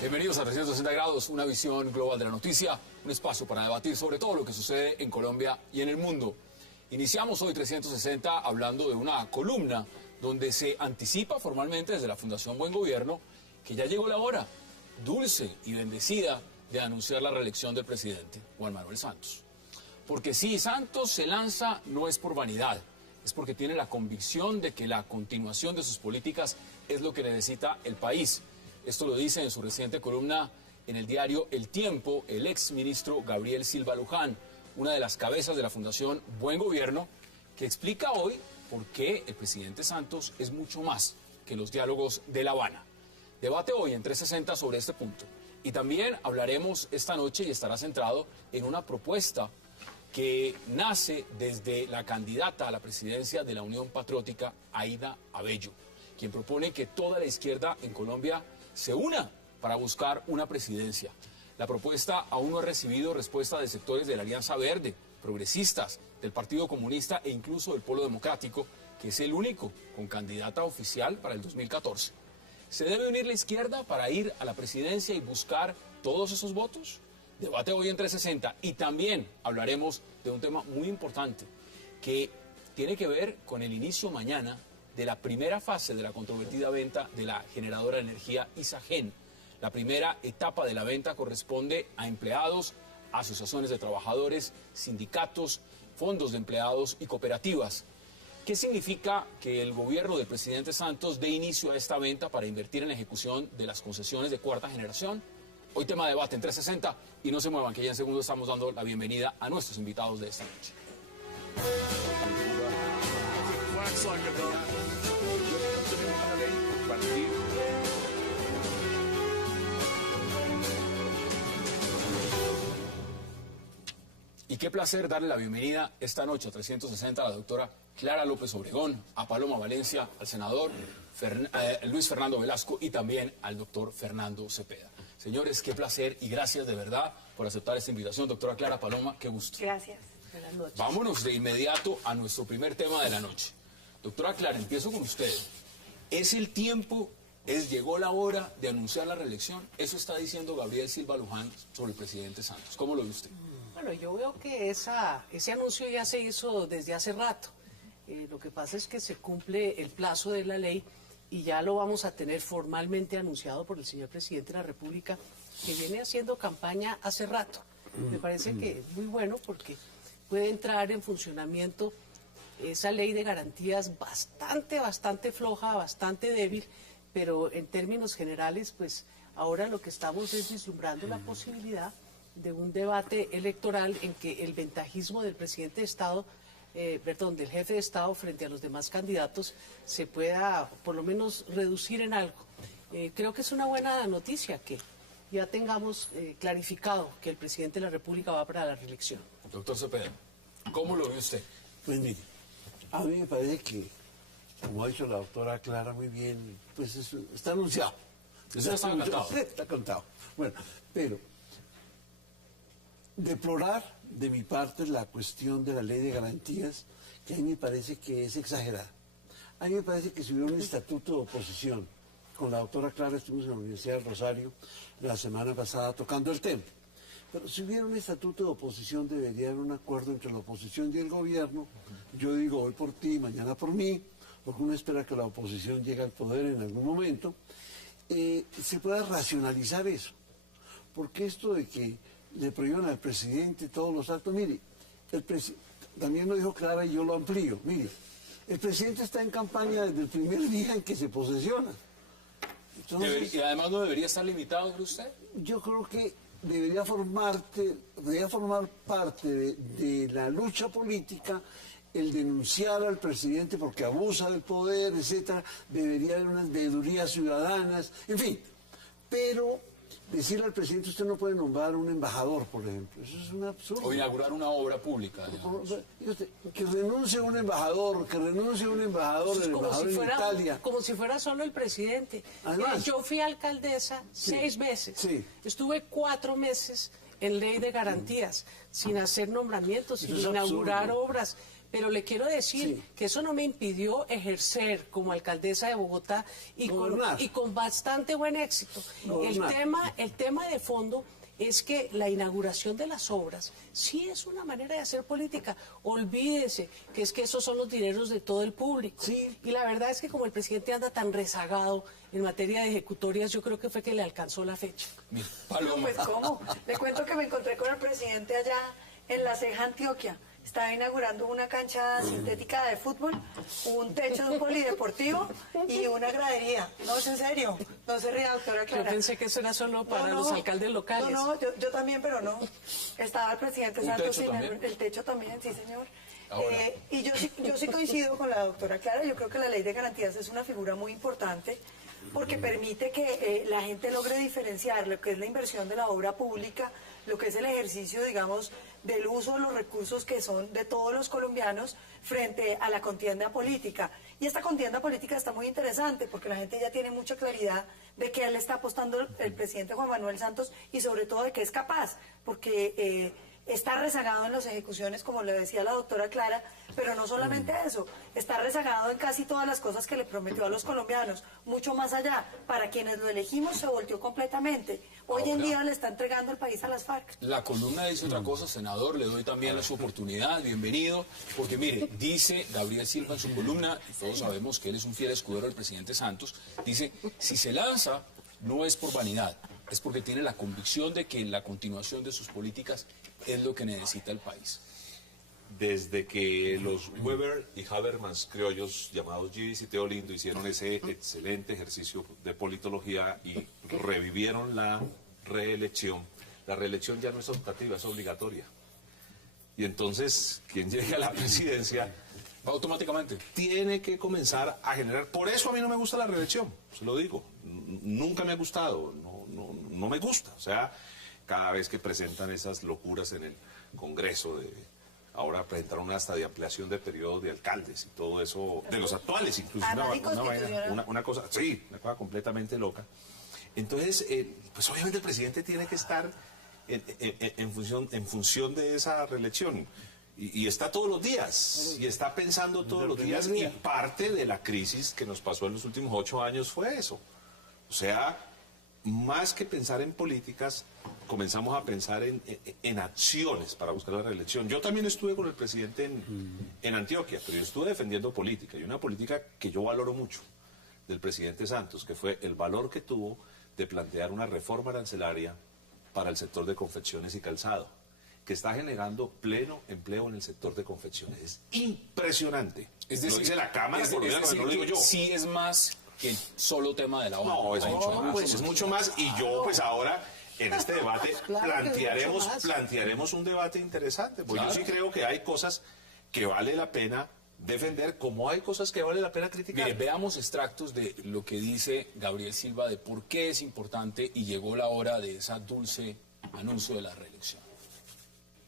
Bienvenidos a 360 grados, una visión global de la noticia, un espacio para debatir sobre todo lo que sucede en Colombia y en el mundo. Iniciamos hoy 360 hablando de una columna donde se anticipa formalmente desde la Fundación Buen Gobierno que ya llegó la hora dulce y bendecida de anunciar la reelección del presidente Juan Manuel Santos. Porque si Santos se lanza no es por vanidad, es porque tiene la convicción de que la continuación de sus políticas es lo que necesita el país. Esto lo dice en su reciente columna en el diario El Tiempo el exministro Gabriel Silva Luján, una de las cabezas de la Fundación Buen Gobierno, que explica hoy por qué el presidente Santos es mucho más que los diálogos de La Habana. Debate hoy en 360 sobre este punto. Y también hablaremos esta noche y estará centrado en una propuesta que nace desde la candidata a la presidencia de la Unión Patriótica, Aída Abello, quien propone que toda la izquierda en Colombia se una para buscar una presidencia. La propuesta aún no ha recibido respuesta de sectores de la Alianza Verde, progresistas, del Partido Comunista e incluso del Polo Democrático, que es el único con candidata oficial para el 2014. ¿Se debe unir la izquierda para ir a la presidencia y buscar todos esos votos? Debate hoy en 360 y también hablaremos de un tema muy importante que tiene que ver con el inicio mañana de la primera fase de la controvertida venta de la generadora de energía Isagen. La primera etapa de la venta corresponde a empleados, asociaciones de trabajadores, sindicatos, fondos de empleados y cooperativas. ¿Qué significa que el gobierno del presidente Santos dé inicio a esta venta para invertir en la ejecución de las concesiones de cuarta generación? Hoy tema de debate en 360 y no se muevan que ya en segundo estamos dando la bienvenida a nuestros invitados de esta noche. Y qué placer darle la bienvenida esta noche a 360 a la doctora Clara López Obregón, a Paloma Valencia, al senador Luis Fernando Velasco y también al doctor Fernando Cepeda. Señores, qué placer y gracias de verdad por aceptar esta invitación. Doctora Clara, Paloma, qué gusto. Gracias. Buenas noches. Vámonos de inmediato a nuestro primer tema de la noche. Doctora Clara, empiezo con usted. ¿Es el tiempo, llegó la hora de anunciar la reelección? Eso está diciendo Gabriel Silva Luján sobre el presidente Santos. ¿Cómo lo ve usted? Bueno, yo veo que ese anuncio ya se hizo desde hace rato. Lo que pasa es que se cumple el plazo de la ley y ya lo vamos a tener formalmente anunciado por el señor presidente de la República, que viene haciendo campaña hace rato. Me parece que es muy bueno porque puede entrar en funcionamiento esa ley de garantías bastante floja, bastante débil, pero en términos generales, pues ahora lo que estamos es vislumbrando la posibilidad de un debate electoral en que el ventajismo del presidente de Estado, del jefe de Estado frente a los demás candidatos se pueda por lo menos reducir en algo. Creo que es una buena noticia que ya tengamos clarificado que el presidente de la República va para la reelección. Doctor Cepeda, ¿cómo lo ve usted? Pues mire, a mí me parece que, como ha dicho la doctora Clara muy bien, pues eso está anunciado. Eso está cantado. Sí, está cantado. Bueno, pero deplorar de mi parte la cuestión de la ley de garantías, que a mí me parece que es exagerada. A mí me parece que si hubiera un estatuto de oposición, con la doctora Clara estuvimos en la Universidad del Rosario la semana pasada tocando el tema, pero si hubiera un estatuto de oposición debería haber un acuerdo entre la oposición y el gobierno. Yo digo hoy por ti, mañana por mí, porque uno espera que la oposición llegue al poder en algún momento, se pueda racionalizar eso. Porque esto de que le prohíban al presidente todos los actos, mire, también lo dijo Clara y yo lo amplío, mire, el presidente está en campaña desde el primer día en que se posesiona. Entonces, ¿Y además no debería estar limitado por usted? Yo creo que debería formar parte de la lucha política el denunciar al presidente porque abusa del poder, etcétera. Debería haber unas veedurías ciudadanas, en fin. Pero decirle al presidente, usted no puede nombrar un embajador, por ejemplo, eso es un absurdo. O inaugurar una obra pública, digamos. Que renuncie un embajador, el embajador en Italia. Como si fuera solo el presidente. Además, yo fui alcaldesa 6 meses. Sí. Estuve 4 meses en ley de garantías, sin hacer nombramientos, sin inaugurar obras. Pero le quiero decir que eso no me impidió ejercer como alcaldesa de Bogotá y con bastante buen éxito. El tema de fondo es que la inauguración de las obras sí es una manera de hacer política. Olvídese que es que esos son los dineros de todo el público. Y la verdad es que como el presidente anda tan rezagado en materia de ejecutorias, yo creo que fue que le alcanzó la fecha. No, pues ¿cómo? Le cuento que me encontré con el presidente allá en La Ceja, Antioquia. Estaba inaugurando una cancha sintética de fútbol, un techo de un polideportivo y una gradería. No, es en serio. No se ría, doctora Clara. Yo pensé que eso era solo para los alcaldes locales. No, yo también, pero no. Estaba el presidente Santos sin el techo también, sí, señor. Y yo sí coincido con la doctora Clara. Yo creo que la ley de garantías es una figura muy importante porque permite que la gente logre diferenciar lo que es la inversión de la obra pública, lo que es el ejercicio, digamos, del uso de los recursos que son de todos los colombianos frente a la contienda política. Y esta contienda política está muy interesante porque la gente ya tiene mucha claridad de que él está apostando el presidente Juan Manuel Santos y sobre todo de que es capaz, porque está rezagado en las ejecuciones, como le decía la doctora Clara, pero no solamente eso, está rezagado en casi todas las cosas que le prometió a los colombianos, mucho más allá. Para quienes lo elegimos se volteó completamente. Hoy en día le está entregando el país a las FARC. La columna dice otra cosa, senador, le doy también su oportunidad, bienvenido, porque mire, dice Gabriel Silva en su columna, y todos sabemos que él es un fiel escudero del presidente Santos, dice, si se lanza no es por vanidad, es porque tiene la convicción de que la continuación de sus políticas es lo que necesita el país. Desde que los Weber y Habermas criollos llamados Givis y Teolindo hicieron ese excelente ejercicio de politología y revivieron la reelección ya no es optativa, es obligatoria. Y entonces, quien llegue a la presidencia automáticamente tiene que comenzar a generar. Por eso a mí no me gusta la reelección, se lo digo. Nunca me ha gustado, no me gusta. O sea, cada vez que presentan esas locuras en el Congreso ahora presentaron hasta de ampliación de periodos de alcaldes y todo eso, de los actuales incluso, una cosa completamente loca. Entonces, pues obviamente el presidente tiene que estar en función de esa reelección. Y está todos los días, y está pensando todos los días, y parte de la crisis que nos pasó en los últimos 8 años fue eso. O sea, más que pensar en políticas, comenzamos a pensar en acciones para buscar la reelección. Yo también estuve con el presidente en Antioquia, pero yo estuve defendiendo política, y una política que yo valoro mucho del presidente Santos, que fue el valor que tuvo de plantear una reforma arancelaria para el sector de confecciones y calzado, que está generando pleno empleo en el sector de confecciones. Es impresionante. Es decir, lo dice la Cámara, no lo digo yo. Sí es más que el solo tema de la obra. No, es mucho más. Es mucho más. Y yo, pues ahora, en este debate, plantearemos un debate interesante. Porque yo sí creo que hay cosas que vale la pena defender, como hay cosas que vale la pena criticar. Mire, veamos extractos de lo que dice Gabriel Silva de por qué es importante y llegó la hora de esa dulce anuncio de la reelección.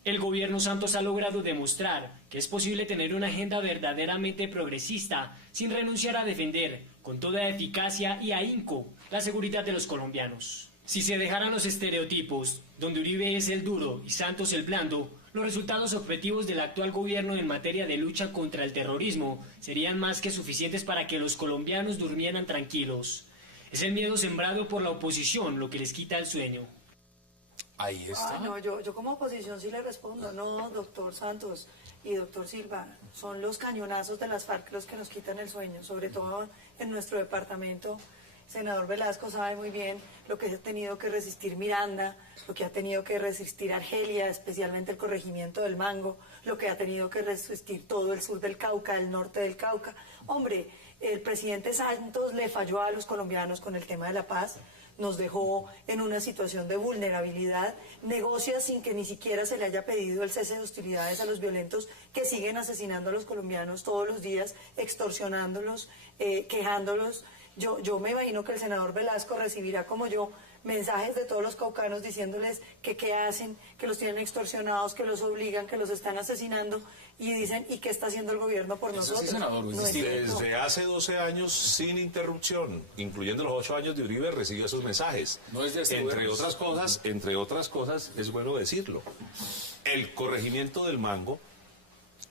El gobierno Santos ha logrado demostrar que es posible tener una agenda verdaderamente progresista sin renunciar a defender, con toda eficacia y ahínco, la seguridad de los colombianos. Si se dejaran los estereotipos, donde Uribe es el duro y Santos el blando, los resultados objetivos del actual gobierno en materia de lucha contra el terrorismo serían más que suficientes para que los colombianos durmieran tranquilos. Es el miedo sembrado por la oposición lo que les quita el sueño. Ahí está. No, yo como oposición sí le respondo. No, doctor Santos y doctor Silva, son los cañonazos de las FARC los que nos quitan el sueño, sobre todo en nuestro departamento. Senador Velasco sabe muy bien lo que ha tenido que resistir Miranda, lo que ha tenido que resistir Argelia, especialmente el corregimiento del Mango, lo que ha tenido que resistir todo el sur del Cauca, el norte del Cauca. Hombre, el presidente Santos le falló a los colombianos con el tema de la paz, nos dejó en una situación de vulnerabilidad, negocia sin que ni siquiera se le haya pedido el cese de hostilidades a los violentos que siguen asesinando a los colombianos todos los días, extorsionándolos, quejándolos. Yo me imagino que el senador Velasco recibirá como yo mensajes de todos los caucanos diciéndoles que qué hacen, que los tienen extorsionados, que los obligan, que los están asesinando, y dicen, ¿y qué está haciendo el gobierno por nosotros? Sí, senador, No es cierto. Desde hace 12 años, sin interrupción, incluyendo los 8 años de Uribe, recibió esos mensajes. No es de este entre gobierno. otras cosas, es bueno decirlo, el corregimiento del Mango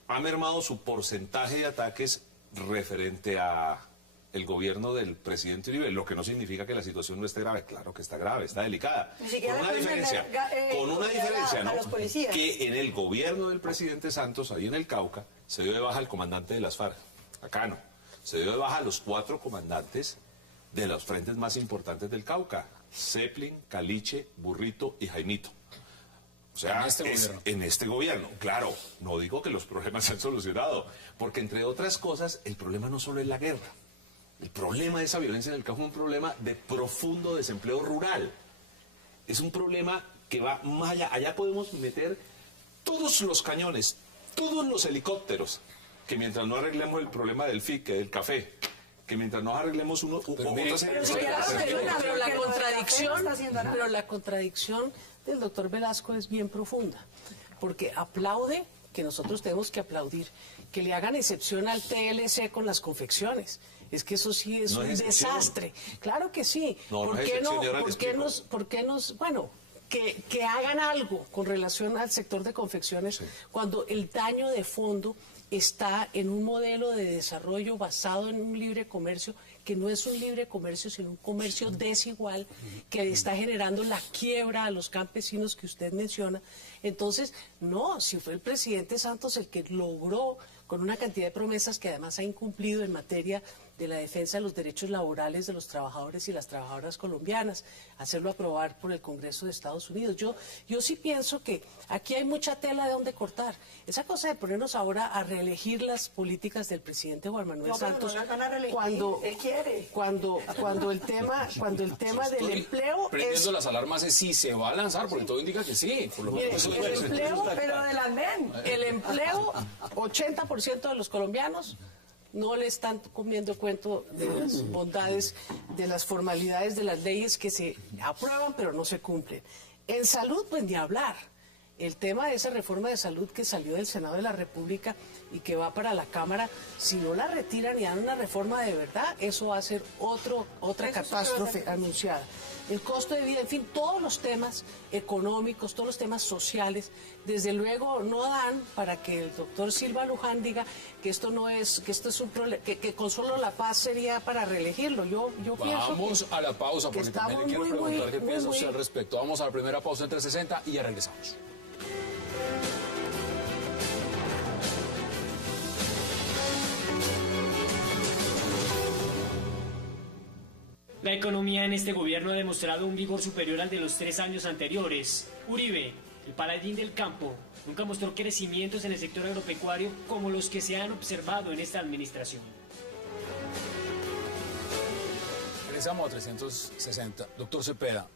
ha mermado su porcentaje de ataques referente a el gobierno del presidente Uribe, lo que no significa que la situación no esté grave. Claro que está grave, está delicada. Ni siquiera Con una diferencia, a ¿no? los policías. Que en el gobierno del presidente Santos, ahí en el Cauca, se dio de baja el comandante de las FARC, acá no. Se dio de baja a los 4 comandantes de los frentes más importantes del Cauca: Zeppelin, Caliche, Burrito y Jaimito. O sea, en este gobierno. Claro, no digo que los problemas se han solucionado, porque entre otras cosas, el problema no solo es la guerra. El problema de esa violencia en el Cauca es un problema de profundo desempleo rural. Es un problema que va más allá. Allá podemos meter todos los cañones, todos los helicópteros, que mientras no arreglemos el problema del FIC, del café, que mientras no arreglemos pero la contradicción del doctor Velasco es bien profunda, porque aplaude, que nosotros tenemos que aplaudir, que le hagan excepción al TLC con las confecciones. Es que eso sí es un desastre. Claro que sí. ¿Por qué que hagan algo con relación al sector de confecciones, sí, cuando el daño de fondo está en un modelo de desarrollo basado en un libre comercio, que no es un libre comercio, sino un comercio desigual, que está generando la quiebra a los campesinos que usted menciona? Entonces, no, si fue el presidente Santos el que logró, con una cantidad de promesas que además ha incumplido en materia de la defensa de los derechos laborales de los trabajadores y las trabajadoras colombianas, hacerlo aprobar por el Congreso de Estados Unidos. Yo sí pienso que aquí hay mucha tela de donde cortar. Esa cosa de ponernos ahora a reelegir las políticas del presidente Juan Manuel Santos, cuando el tema del empleo prendiendo las alarmas es si se va a lanzar, porque todo indica que sí. Por lo menos el empleo, pero del andén. El empleo, 80% de los colombianos no le están comiendo cuento de las bondades, de las formalidades de las leyes que se aprueban pero no se cumplen. En salud, pues ni hablar. El tema de esa reforma de salud que salió del Senado de la República y que va para la Cámara, si no la retiran y dan una reforma de verdad, eso va a ser otra catástrofe anunciada. El costo de vida, en fin, todos los temas económicos, todos los temas sociales, desde luego no dan para que el doctor Silva Luján diga que esto es un problema, que con solo la paz sería para reelegirlo. Yo Vamos a la pausa, porque también le quiero preguntar qué piensa usted al respecto. Vamos a la primera pausa entre 60 y ya regresamos. La economía en este gobierno ha demostrado un vigor superior al de los 3 años anteriores. Uribe, el paladín del campo, nunca mostró crecimientos en el sector agropecuario como los que se han observado en esta administración. Regresamos a 360. Doctor Cepeda,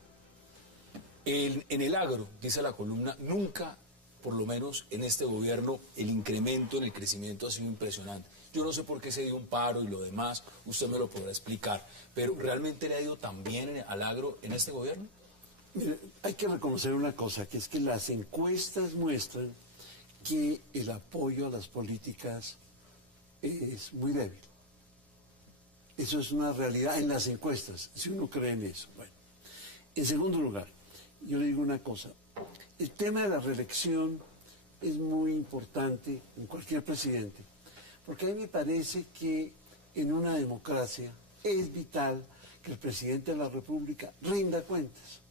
en el agro, dice la columna, nunca, por lo menos en este gobierno, el incremento en el crecimiento ha sido impresionante. Yo no sé por qué se dio un paro y lo demás, usted me lo podrá explicar, pero ¿realmente le ha ido tan bien al agro en este gobierno? Mire, hay que reconocer una cosa, que es que las encuestas muestran que el apoyo a las políticas es muy débil. Eso es una realidad en las encuestas, si uno cree en eso. Bueno, en segundo lugar, yo le digo una cosa, el tema de la reelección es muy importante en cualquier presidente, porque a mí me parece que en una democracia es vital que el presidente de la República rinda cuentas.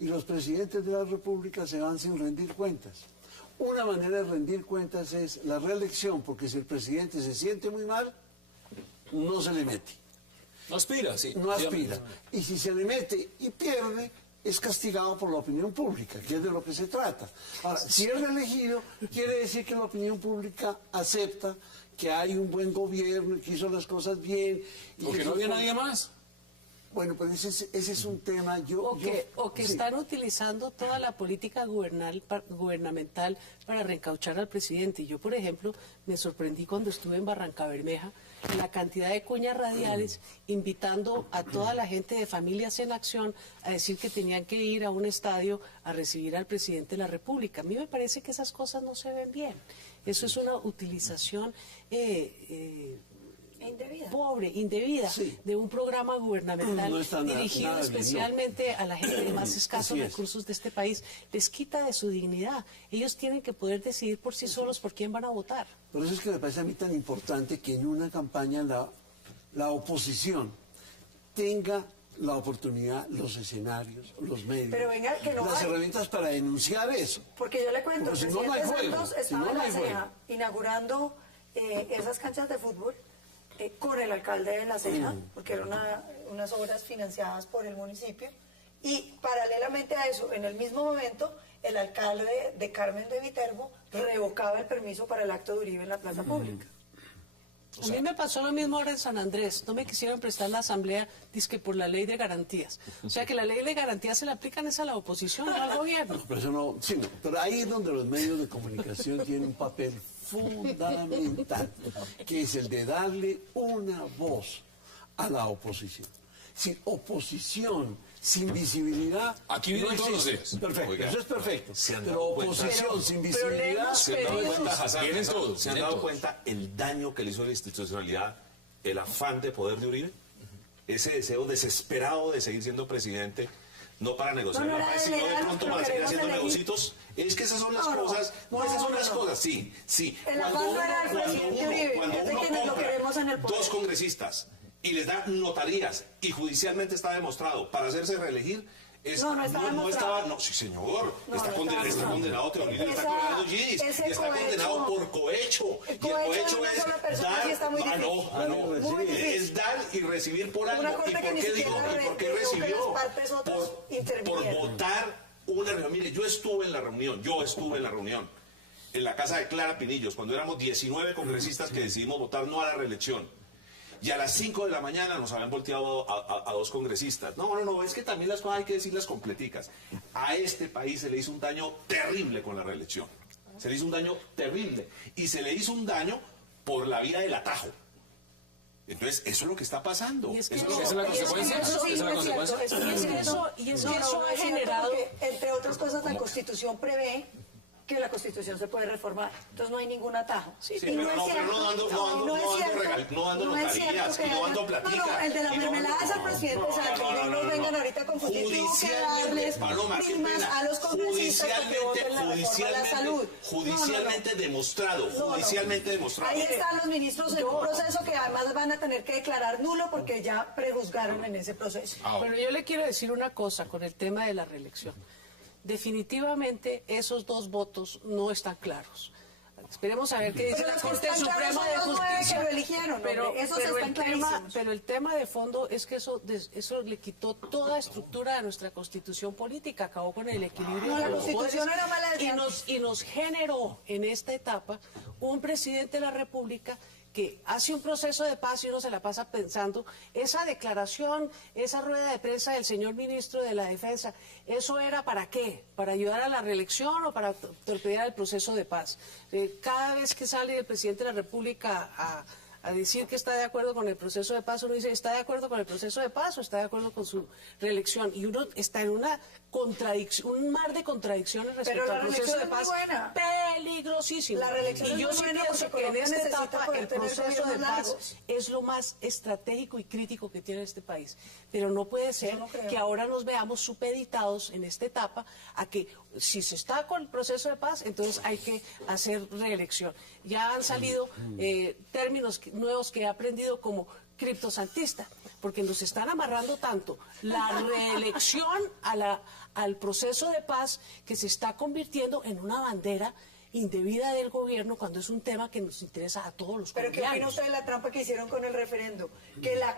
Y los presidentes de la República se van sin rendir cuentas. Una manera de rendir cuentas es la reelección, porque si el presidente se siente muy mal, no se le mete. No aspira, sí. No aspira. Y si se le mete y pierde, es castigado por la opinión pública, que es de lo que se trata. Ahora, si es reelegido, quiere decir que la opinión pública acepta que hay un buen gobierno y que hizo las cosas bien. Porque no había nadie más. Bueno, pues ese es un tema. O que están utilizando toda la política gubernamental para reencauchar al presidente. Y yo, por ejemplo, me sorprendí cuando estuve en Barrancabermeja, la cantidad de cuñas radiales invitando a toda la gente de Familias en Acción a decir que tenían que ir a un estadio a recibir al presidente de la República. A mí me parece que esas cosas no se ven bien. Eso es una utilización pobre, indebida, sí, de un programa gubernamental dirigido especialmente a la gente de más escasos recursos de este país. Les quita de su dignidad. Ellos tienen que poder decidir por sí solos por quién van a votar. Por eso es que me parece a mí tan importante que en una campaña la oposición tenga la oportunidad, los escenarios, los medios, pero venga, que no las herramientas para denunciar eso. Porque yo le cuento, el presidente Santos estaba en la Ceja inaugurando esas canchas de fútbol con el alcalde de La Ceja, porque eran unas obras financiadas por el municipio, y paralelamente a eso, en el mismo momento, el alcalde de Carmen de Viterbo revocaba el permiso para el acto de Uribe en la plaza pública. A mí me pasó lo mismo ahora en San Andrés. No me quisieron prestar la asamblea, dizque por la ley de garantías. O sea que la ley de garantías se la aplican es a la oposición, no al gobierno. Pero eso no, sí, no, pero ahí es donde los medios de comunicación tienen un papel fundamental, que es el de darle una voz a la oposición. Sin oposición, sin visibilidad. Aquí vienen todos los días. Perfecto, oiga, eso es perfecto. Pero oposición sin visibilidad. ¿Se han dado todos. cuenta el daño que le hizo a la institucionalidad, el afán de poder de Uribe? Ese deseo desesperado de seguir siendo presidente, no para negociar la paz, sino de pronto para seguir haciendo negocios. Es que esas son las cosas, esas son las cosas, sí. El afán no era el presidente Uribe, es de quienes lo queremos en el poder. Dos congresistas y les da notarías y judicialmente está demostrado para hacerse reelegir. Sí, señor, está condenado Teodoro, está condenado Gidis, está condenado por cohecho. Y el cohecho es dar, es dar y recibir por algo. ¿Y por qué digo? ¿Y por qué recibió? Por votar una reunión. Mire, yo estuve en la reunión, en la casa de Clara Pinillos, cuando éramos 19 congresistas que decidimos votar no a la reelección. Y a las 5 de la mañana nos habían volteado a dos congresistas. No, es que también las cosas hay que decirlas completicas. A este país se le hizo un daño terrible con la reelección. Se le hizo un daño terrible. Y se le hizo un daño por la vía del atajo. Entonces, eso es lo que está pasando. Y es que ¿Esa es la consecuencia? Y es que eso ha generado... Entre otras cosas, la Constitución prevé que la Constitución se puede reformar. Entonces no hay ningún atajo. Sí, pero no dando notarías y no dando platica. No, el de la mermelada es al presidente Sánchez. No nos vengan ahorita a confundir. Tuvo que darles primas a los congresistas porque voten la reforma a la salud. Judicialmente demostrado. Ahí están los ministros en un proceso que además van a tener que declarar nulo porque ya prejuzgaron en ese proceso. Pero yo le quiero decir una cosa con el tema de la reelección. Definitivamente esos dos votos no están claros. Esperemos a ver qué dice la Corte Suprema de Justicia. Pero el tema de fondo es que eso le quitó toda estructura a nuestra Constitución política, acabó con el equilibrio de los poderes y nos generó en esta etapa un presidente de la República que hace un proceso de paz y uno se la pasa pensando, esa declaración, esa rueda de prensa del señor ministro de la Defensa, ¿eso era para qué? ¿Para ayudar a la reelección o para torpedear el proceso de paz? Cada vez que sale el presidente de la República a decir que está de acuerdo con el proceso de paz, uno dice, ¿está de acuerdo con el proceso de paz o está de acuerdo con su reelección? Y uno está en una contradicción, un mar de contradicciones respecto al proceso de paz peligrosísimo. La reelección y yo sí pienso que en esta etapa el proceso de paz es lo más estratégico y crítico que tiene este país. Pero no puede ser que ahora nos veamos supeditados en esta etapa a que si se está con el proceso de paz, entonces hay que hacer reelección. Ya han salido términos nuevos que he aprendido como criptosantista, porque nos están amarrando tanto la reelección al proceso de paz que se está convirtiendo en una bandera indebida del gobierno cuando es un tema que nos interesa a todos los colombianos. Pero ¿qué opina usted de la trampa que hicieron con el referendo? Que la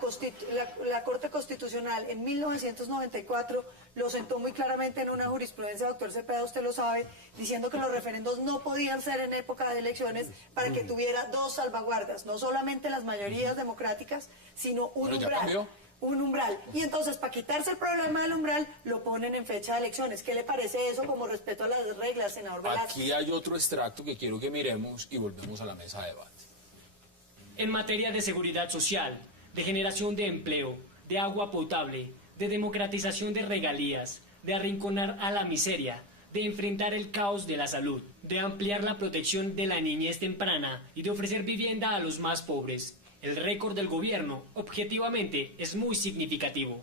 Corte Constitucional en 1994 lo sentó muy claramente en una jurisprudencia, doctor Cepeda, usted lo sabe, diciendo que los referendos no podían ser en época de elecciones para que tuviera dos salvaguardas, no solamente las mayorías democráticas, sino un umbral. un umbral. Y entonces, para quitarse el problema del umbral, lo ponen en fecha de elecciones. ¿Qué le parece eso como respeto a las reglas, senador Velasco? Aquí hay otro extracto que quiero que miremos y volvemos a la mesa de debate. En materia de seguridad social, de generación de empleo, de agua potable, de democratización de regalías, de arrinconar a la miseria, de enfrentar el caos de la salud, de ampliar la protección de la niñez temprana y de ofrecer vivienda a los más pobres. El récord del gobierno, objetivamente, es muy significativo.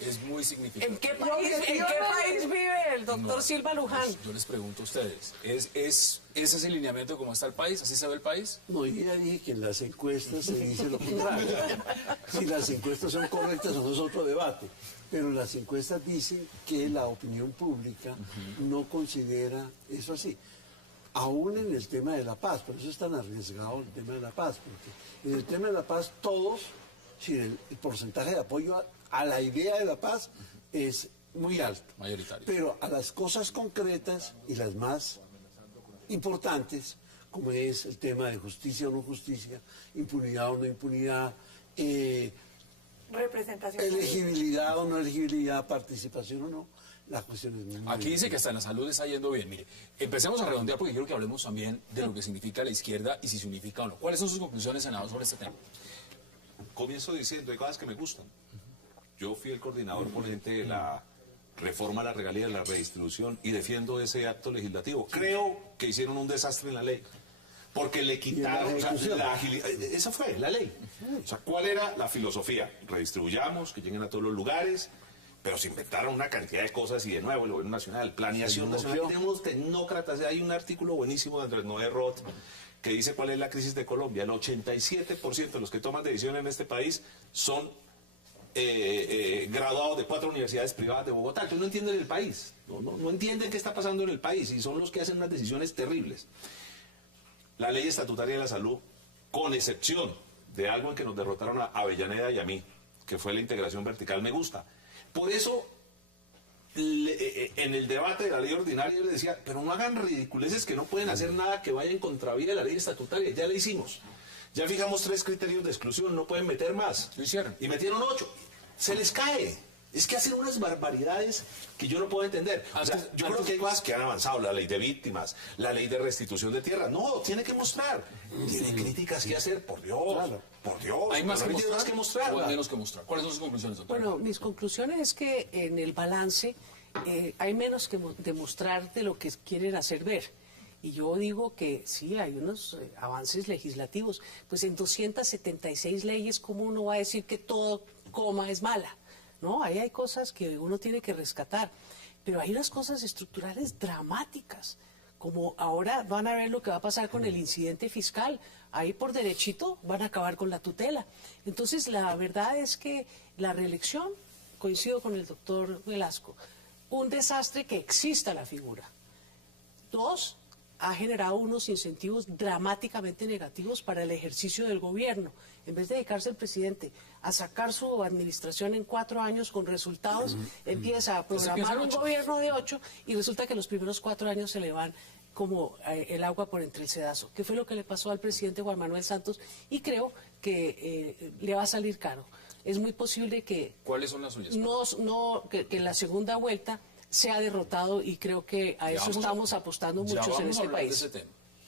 Es muy significativo. ¿En qué país vive el doctor Silva Luján? Yo les pregunto a ustedes, ¿ese es el lineamiento de cómo está el país? ¿Así se ve el país? No, yo ya dije que en las encuestas se dice lo contrario. Si las encuestas son correctas, eso es otro debate. Pero las encuestas dicen que la opinión pública no considera eso así. Aún en el tema de la paz, por eso es tan arriesgado el tema de la paz, porque en el tema de la paz todos, si el porcentaje de apoyo a la idea de la paz es muy alto. Mayoritario. Pero a las cosas concretas y las más importantes, como es el tema de justicia o no justicia, impunidad o no impunidad, Representación. elegibilidad o no elegibilidad, participación o no, la cuestión es muy Aquí dice que hasta en la salud está yendo bien. Mire, empecemos a redondear porque quiero que hablemos también de lo que significa la izquierda y si se unifica o no. ¿Cuáles son sus conclusiones, senador, sobre este tema? Comienzo diciendo, hay cosas que me gustan. Yo fui el coordinador ponente de la reforma a la regalía, de la redistribución, y defiendo ese acto legislativo. Creo que hicieron un desastre en la ley, porque le quitaron, o sea, la agilidad, esa fue la ley. O sea, ¿cuál era la filosofía? Redistribuyamos, que lleguen a todos los lugares, pero se inventaron una cantidad de cosas y de nuevo el gobierno nacional, planeación nacional, tenemos tecnócratas, hay un artículo buenísimo de Andrés Noé Roth que dice cuál es la crisis de Colombia. El 87% de los que toman decisiones en este país son graduados de 4 universidades privadas de Bogotá. Entonces no entienden el país, no entienden qué está pasando en el país y son los que hacen unas decisiones terribles. La ley estatutaria de la salud, con excepción de algo en que nos derrotaron a Avellaneda y a mí, que fue la integración vertical, me gusta. Por eso, en el debate de la ley ordinaria, yo les decía, pero no hagan ridiculeces que no pueden hacer nada que vaya en contravía de la ley estatutaria. Ya la hicimos. Ya fijamos 3 criterios de exclusión, no pueden meter más. Lo hicieron. Y metieron 8. Se les cae. Es que hacen unas barbaridades que yo no puedo entender. O sea, yo creo que hay cosas que han avanzado, la ley de víctimas, la ley de restitución de tierra. No, tiene que mostrar. Tiene críticas que hacer, por Dios. Claro. Por Dios. ¿Hay más que mostrar? ¿O hay menos que mostrar? ¿Cuáles son sus conclusiones, doctor? Bueno, mis conclusiones es que en el balance hay menos que demostrar de lo que quieren hacer ver. Y yo digo que sí, hay unos avances legislativos. Pues en 276 leyes, ¿cómo uno va a decir que todo coma es mala? No, ahí hay cosas que uno tiene que rescatar. Pero hay unas cosas estructurales dramáticas. Como ahora van a ver lo que va a pasar con el incidente fiscal. Ahí por derechito van a acabar con la tutela. Entonces, la verdad es que la reelección, coincido con el doctor Velasco, un desastre que exista la figura. 2, ha generado unos incentivos dramáticamente negativos para el ejercicio del gobierno. En vez de dedicarse el presidente a sacar su administración en 4 años con resultados, empieza a programar un gobierno de 8 y resulta que los primeros 4 años se le van como el agua por entre el sedazo. ¿Qué fue lo que le pasó al presidente Juan Manuel Santos? Y creo que le va a salir caro. Es muy posible que... ¿Cuáles son las suyas? Que en la segunda vuelta sea derrotado y creo que a eso estamos apostando muchos en este país.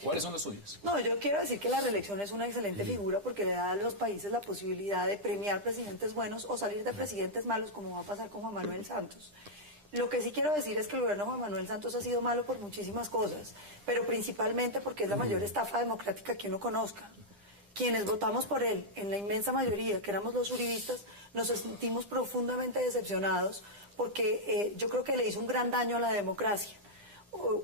¿Cuáles son las suyas? No, yo quiero decir que la reelección es una excelente figura porque le da a los países la posibilidad de premiar presidentes buenos o salir de presidentes malos, como va a pasar con Juan Manuel Santos. Lo que sí quiero decir es que el gobierno de Juan Manuel Santos ha sido malo por muchísimas cosas, pero principalmente porque es la mayor estafa democrática que uno conozca. Quienes votamos por él, en la inmensa mayoría, que éramos los uribistas, nos sentimos profundamente decepcionados porque yo creo que le hizo un gran daño a la democracia.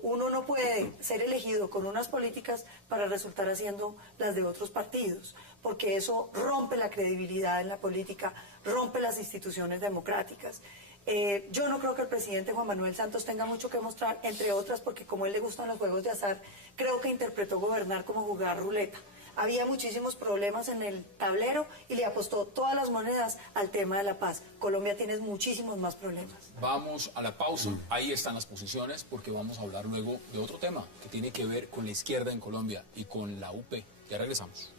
Uno no puede ser elegido con unas políticas para resultar haciendo las de otros partidos, porque eso rompe la credibilidad en la política, rompe las instituciones democráticas. Yo no creo que el presidente Juan Manuel Santos tenga mucho que mostrar, entre otras porque como a él le gustan los juegos de azar, creo que interpretó gobernar como jugar ruleta. Había muchísimos problemas en el tablero y le apostó todas las monedas al tema de la paz. Colombia tiene muchísimos más problemas. Vamos a la pausa. Ahí están las posiciones porque vamos a hablar luego de otro tema que tiene que ver con la izquierda en Colombia y con la UP. Ya regresamos.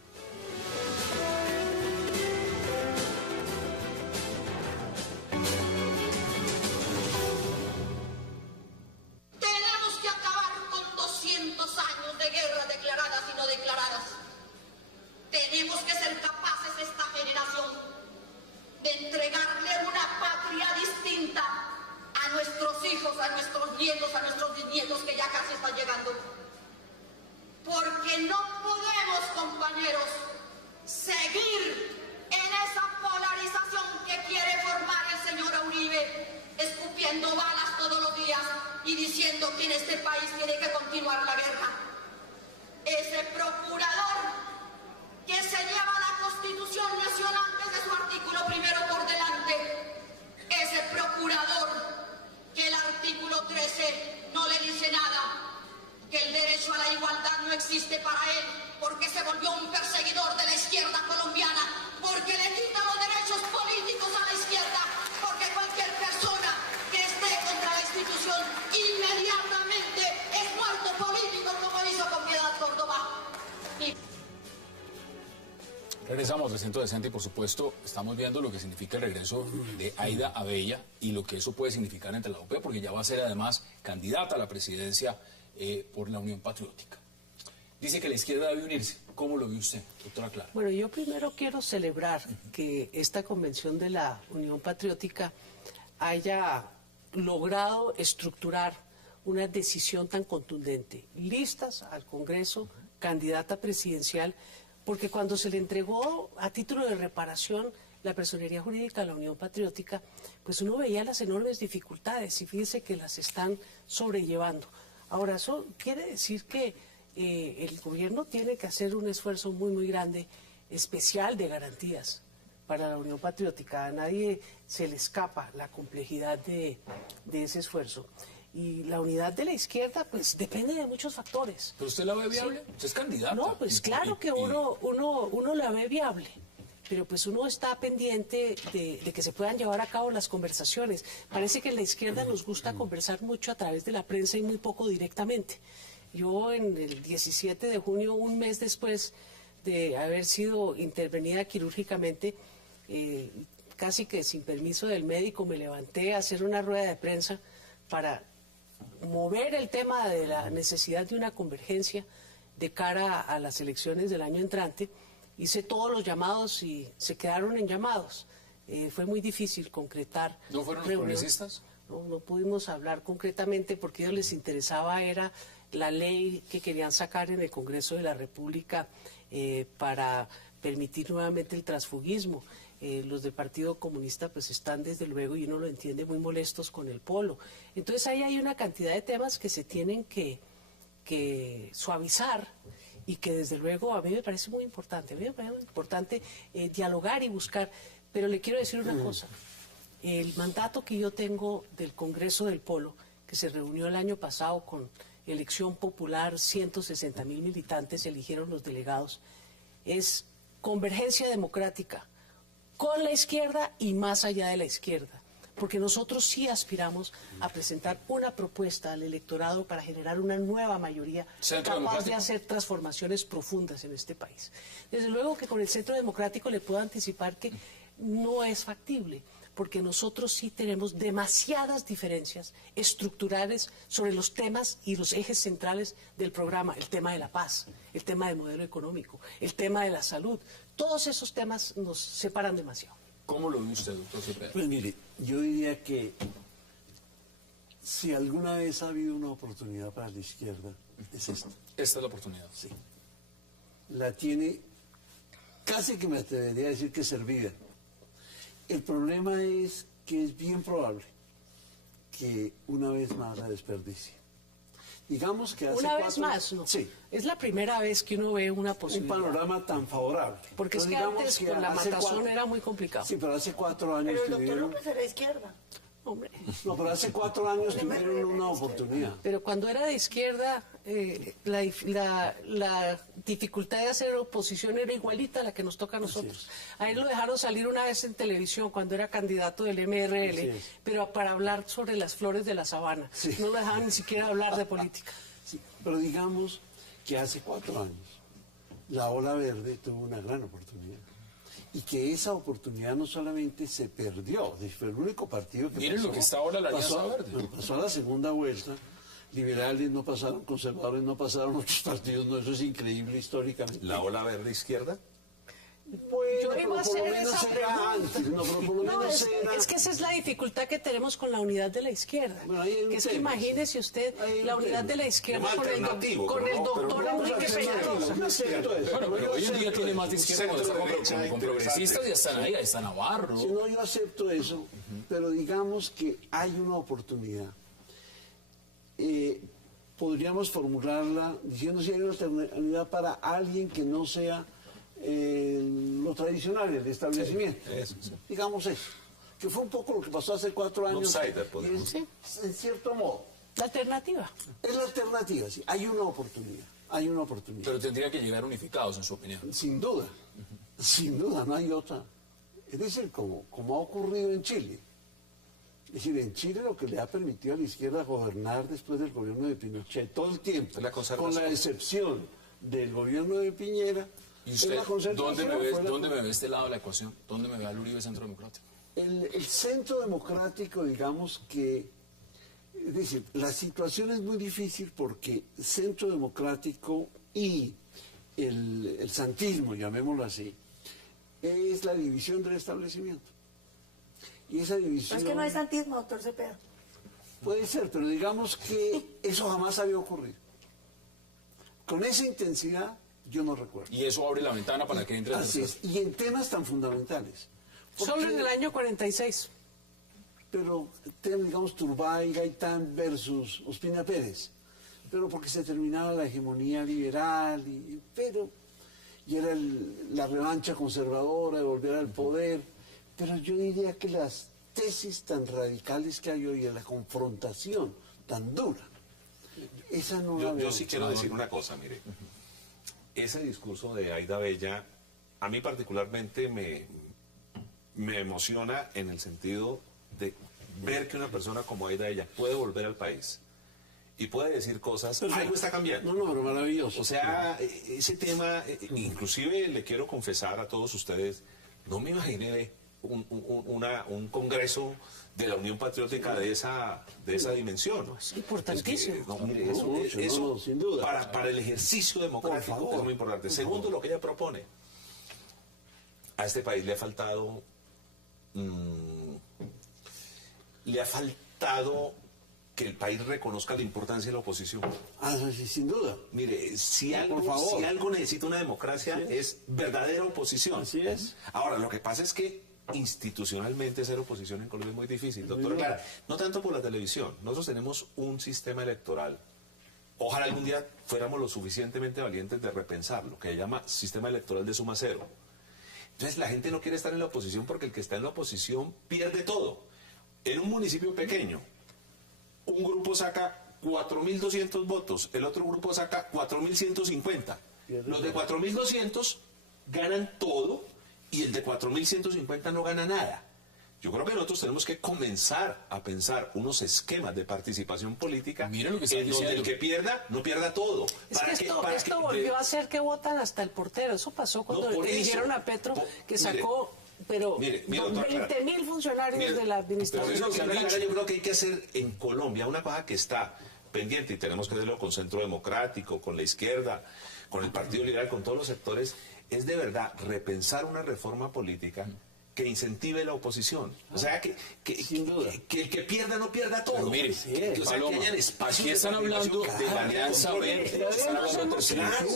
lo declaradas. Tenemos que ser capaces esta generación de entregarle una patria distinta a nuestros hijos, a nuestros nietos, a nuestros bisnietos que ya casi están llegando. Porque no podemos, compañeros, seguir en esa polarización que quiere formar el señor Uribe, escupiendo balas todos los días y diciendo que en este país tiene que continuar la guerra. Ese procurador que se lleva la Constitución Nacional desde su artículo primero por delante, ese procurador que el artículo 13 no le dice nada, que el derecho a la igualdad no existe para él, porque se volvió un perseguidor de la izquierda colombiana, porque le quita los derechos políticos a la izquierda, porque cualquier persona que esté contra la institución inmediatamente es muerto político, como hizo con Piedad Córdoba. Regresamos a 360 y por supuesto estamos viendo lo que significa el regreso de Aida Abella y lo que eso puede significar entre la OPEA, porque ya va a ser además candidata a la presidencia por la Unión Patriótica. Dice que la izquierda debe unirse. ¿Cómo lo ve usted, doctora Clara? Bueno, yo primero quiero celebrar que esta convención de la Unión Patriótica haya logrado estructurar una decisión tan contundente. Listas al Congreso, candidata presidencial, porque cuando se le entregó a título de reparación la personería jurídica a la Unión Patriótica, pues uno veía las enormes dificultades y fíjese que las están sobrellevando. Ahora, eso quiere decir que el gobierno tiene que hacer un esfuerzo muy, muy grande, especial de garantías para la Unión Patriótica. A nadie se le escapa la complejidad de ese esfuerzo. Y la unidad de la izquierda, pues, depende de muchos factores. ¿Pero usted la ve viable? ¿Usted es candidata? No, pues claro que uno la ve viable. Pero pues uno está pendiente de que se puedan llevar a cabo las conversaciones. Parece que en la izquierda nos gusta conversar mucho a través de la prensa y muy poco directamente. Yo en el 17 de junio, un mes después de haber sido intervenida quirúrgicamente, casi que sin permiso del médico, me levanté a hacer una rueda de prensa para mover el tema de la necesidad de una convergencia de cara a las elecciones del año entrante. Hice todos los llamados y se quedaron en llamados. Fue muy difícil concretar. ¿No fueron los progresistas? No pudimos hablar concretamente porque a ellos les interesaba era la ley que querían sacar en el Congreso de la República para permitir nuevamente el transfugismo. Los del Partido Comunista pues están desde luego, y uno lo entiende, muy molestos con el polo. Entonces ahí hay una cantidad de temas que se tienen que suavizar y que desde luego a mí me parece muy importante. A mí me parece muy importante dialogar y buscar. Pero le quiero decir una cosa. El mandato que yo tengo del Congreso del Polo, que se reunió el año pasado con elección popular, 160.000 militantes eligieron los delegados, es convergencia democrática con la izquierda y más allá de la izquierda, porque nosotros sí aspiramos a presentar una propuesta al electorado para generar una nueva mayoría capaz de hacer transformaciones profundas en este país. Desde luego que con el Centro Democrático le puedo anticipar que no es factible, porque nosotros sí tenemos demasiadas diferencias estructurales sobre los temas y los ejes centrales del programa, el tema de la paz, el tema del modelo económico, el tema de la salud. Todos esos temas nos separan demasiado. ¿Cómo lo ve usted, doctor Cepeda? Pues mire, yo diría que si alguna vez ha habido una oportunidad para la izquierda, es esta. Esta es la oportunidad. Sí. La tiene, casi que me atrevería a decir que servida. El problema es que es bien probable que una vez más la desperdicie. Digamos que hace una vez más, ¿no? Sí. Es la primera vez que uno ve una posibilidad. Un panorama tan favorable. Porque es que antes con la matazón era muy complicado. Sí, pero hace 4 años pero el doctor López era de izquierda. Hombre. No, pero hace 4 años tuvieron una oportunidad. Pero cuando era de izquierda, la dificultad de hacer oposición era igualita a la que nos toca a nosotros. A él lo dejaron salir una vez en televisión cuando era candidato del MRL, pero para hablar sobre las flores de la sabana. Sí. No lo dejaban ni siquiera hablar de política. Sí, pero digamos que hace 4 años la Ola Verde tuvo una gran oportunidad. Y que esa oportunidad no solamente se perdió, fue el único partido que Miren pasó, lo que está ahora la Alianza Verde. Pasó a la segunda vuelta liberales, no pasaron conservadores, no pasaron otros partidos, no, eso es increíble históricamente. ¿La ola verde izquierda? Yo iba a hacer esa pregunta. Es que esa es la dificultad que tenemos con la unidad de la izquierda. Bueno, que es que imagínese usted la unidad de la izquierda con el doctor Enrique Peñalosa. Bueno, pero hoy en día tiene más de izquierda con progresistas y hasta ahí está Navarro. Si no, yo acepto eso, pero digamos que hay una oportunidad. Podríamos formularla diciendo si hay una oportunidad para alguien que no sea lo tradicional, el establecimiento. Eso, sí. Digamos eso. Que fue un poco lo que pasó hace 4 años. En cierto modo. La alternativa. Es la alternativa, sí. Hay una oportunidad. Hay una oportunidad. Pero tendría que llegar unificados, en su opinión. Sin duda. Sin duda, no hay otra. Es decir, como ha ocurrido en Chile. Es decir, en Chile lo que le ha permitido a la izquierda gobernar después del gobierno de Pinochet todo el tiempo, con la excepción del gobierno de Piñera. ¿Y usted dónde me ve este lado de la ecuación? ¿Dónde me ve al Uribe Centro Democrático? El Centro Democrático, digamos que, es decir, la situación es muy difícil porque Centro Democrático y el santismo, llamémoslo así, es la división del establecimiento. Y esa división... Es que no hay santismo, doctor Cepeda. Puede ser, pero digamos que eso jamás había ocurrido. Con esa intensidad, yo no recuerdo. Y eso abre la ventana para que entre... Así es, y en temas tan fundamentales. Solo en el año 46. Pero, digamos, Turbay, Gaitán versus Ospina Pérez. Pero porque se terminaba la hegemonía liberal, y era la revancha conservadora de volver al poder. Pero yo diría que las tesis tan radicales que hay hoy, la confrontación tan dura, esa no la veo. Yo sí quiero decir una cosa, mire. Ese discurso de Aida Bella, a mí particularmente me emociona en el sentido de ver que una persona como Aida Bella puede volver al país y puede decir cosas, algo está cambiando. No, pero maravilloso. O sea, ese tema, inclusive le quiero confesar a todos ustedes, no me imaginé un congreso de la Unión Patriótica de esa dimensión. Es importantísimo. Es que, mire, eso sin duda. Para el ejercicio democrático es muy importante. Segundo, lo que ella propone. A este país le ha faltado que el país reconozca la importancia de la oposición. Sí, sin duda. Mire, si algo necesita una democracia es verdadera oposición. Así es. Ahora, lo que pasa es que institucionalmente ser oposición en Colombia es muy difícil, doctora Clara. No tanto por la televisión. Nosotros tenemos un sistema electoral. Ojalá algún día fuéramos lo suficientemente valientes de repensar lo que se llama sistema electoral de suma cero. Entonces la gente no quiere estar en la oposición porque el que está en la oposición pierde todo. En un municipio pequeño, un grupo saca 4.200 votos, el otro grupo saca 4.150. Los de 4.200 ganan todo y el de 4.150 no gana nada. Yo creo que nosotros tenemos que comenzar a pensar unos esquemas de participación política en donde el que pierda, no pierda todo. Esto volvió a ser que votan hasta el portero. Eso pasó cuando le dijeron a Petro que sacó... Pero 20.000 funcionarios de la administración. Yo creo que hay que hacer en Colombia una cosa que está pendiente y tenemos que hacerlo con Centro Democrático, con la izquierda, con el Partido Liberal, con todos los sectores, es de verdad repensar una reforma política que incentive la oposición. O sea, que el que pierda no pierda todo. Pero mire, Paloma, que hayan espacios aquí están hablando de la Alianza Verde.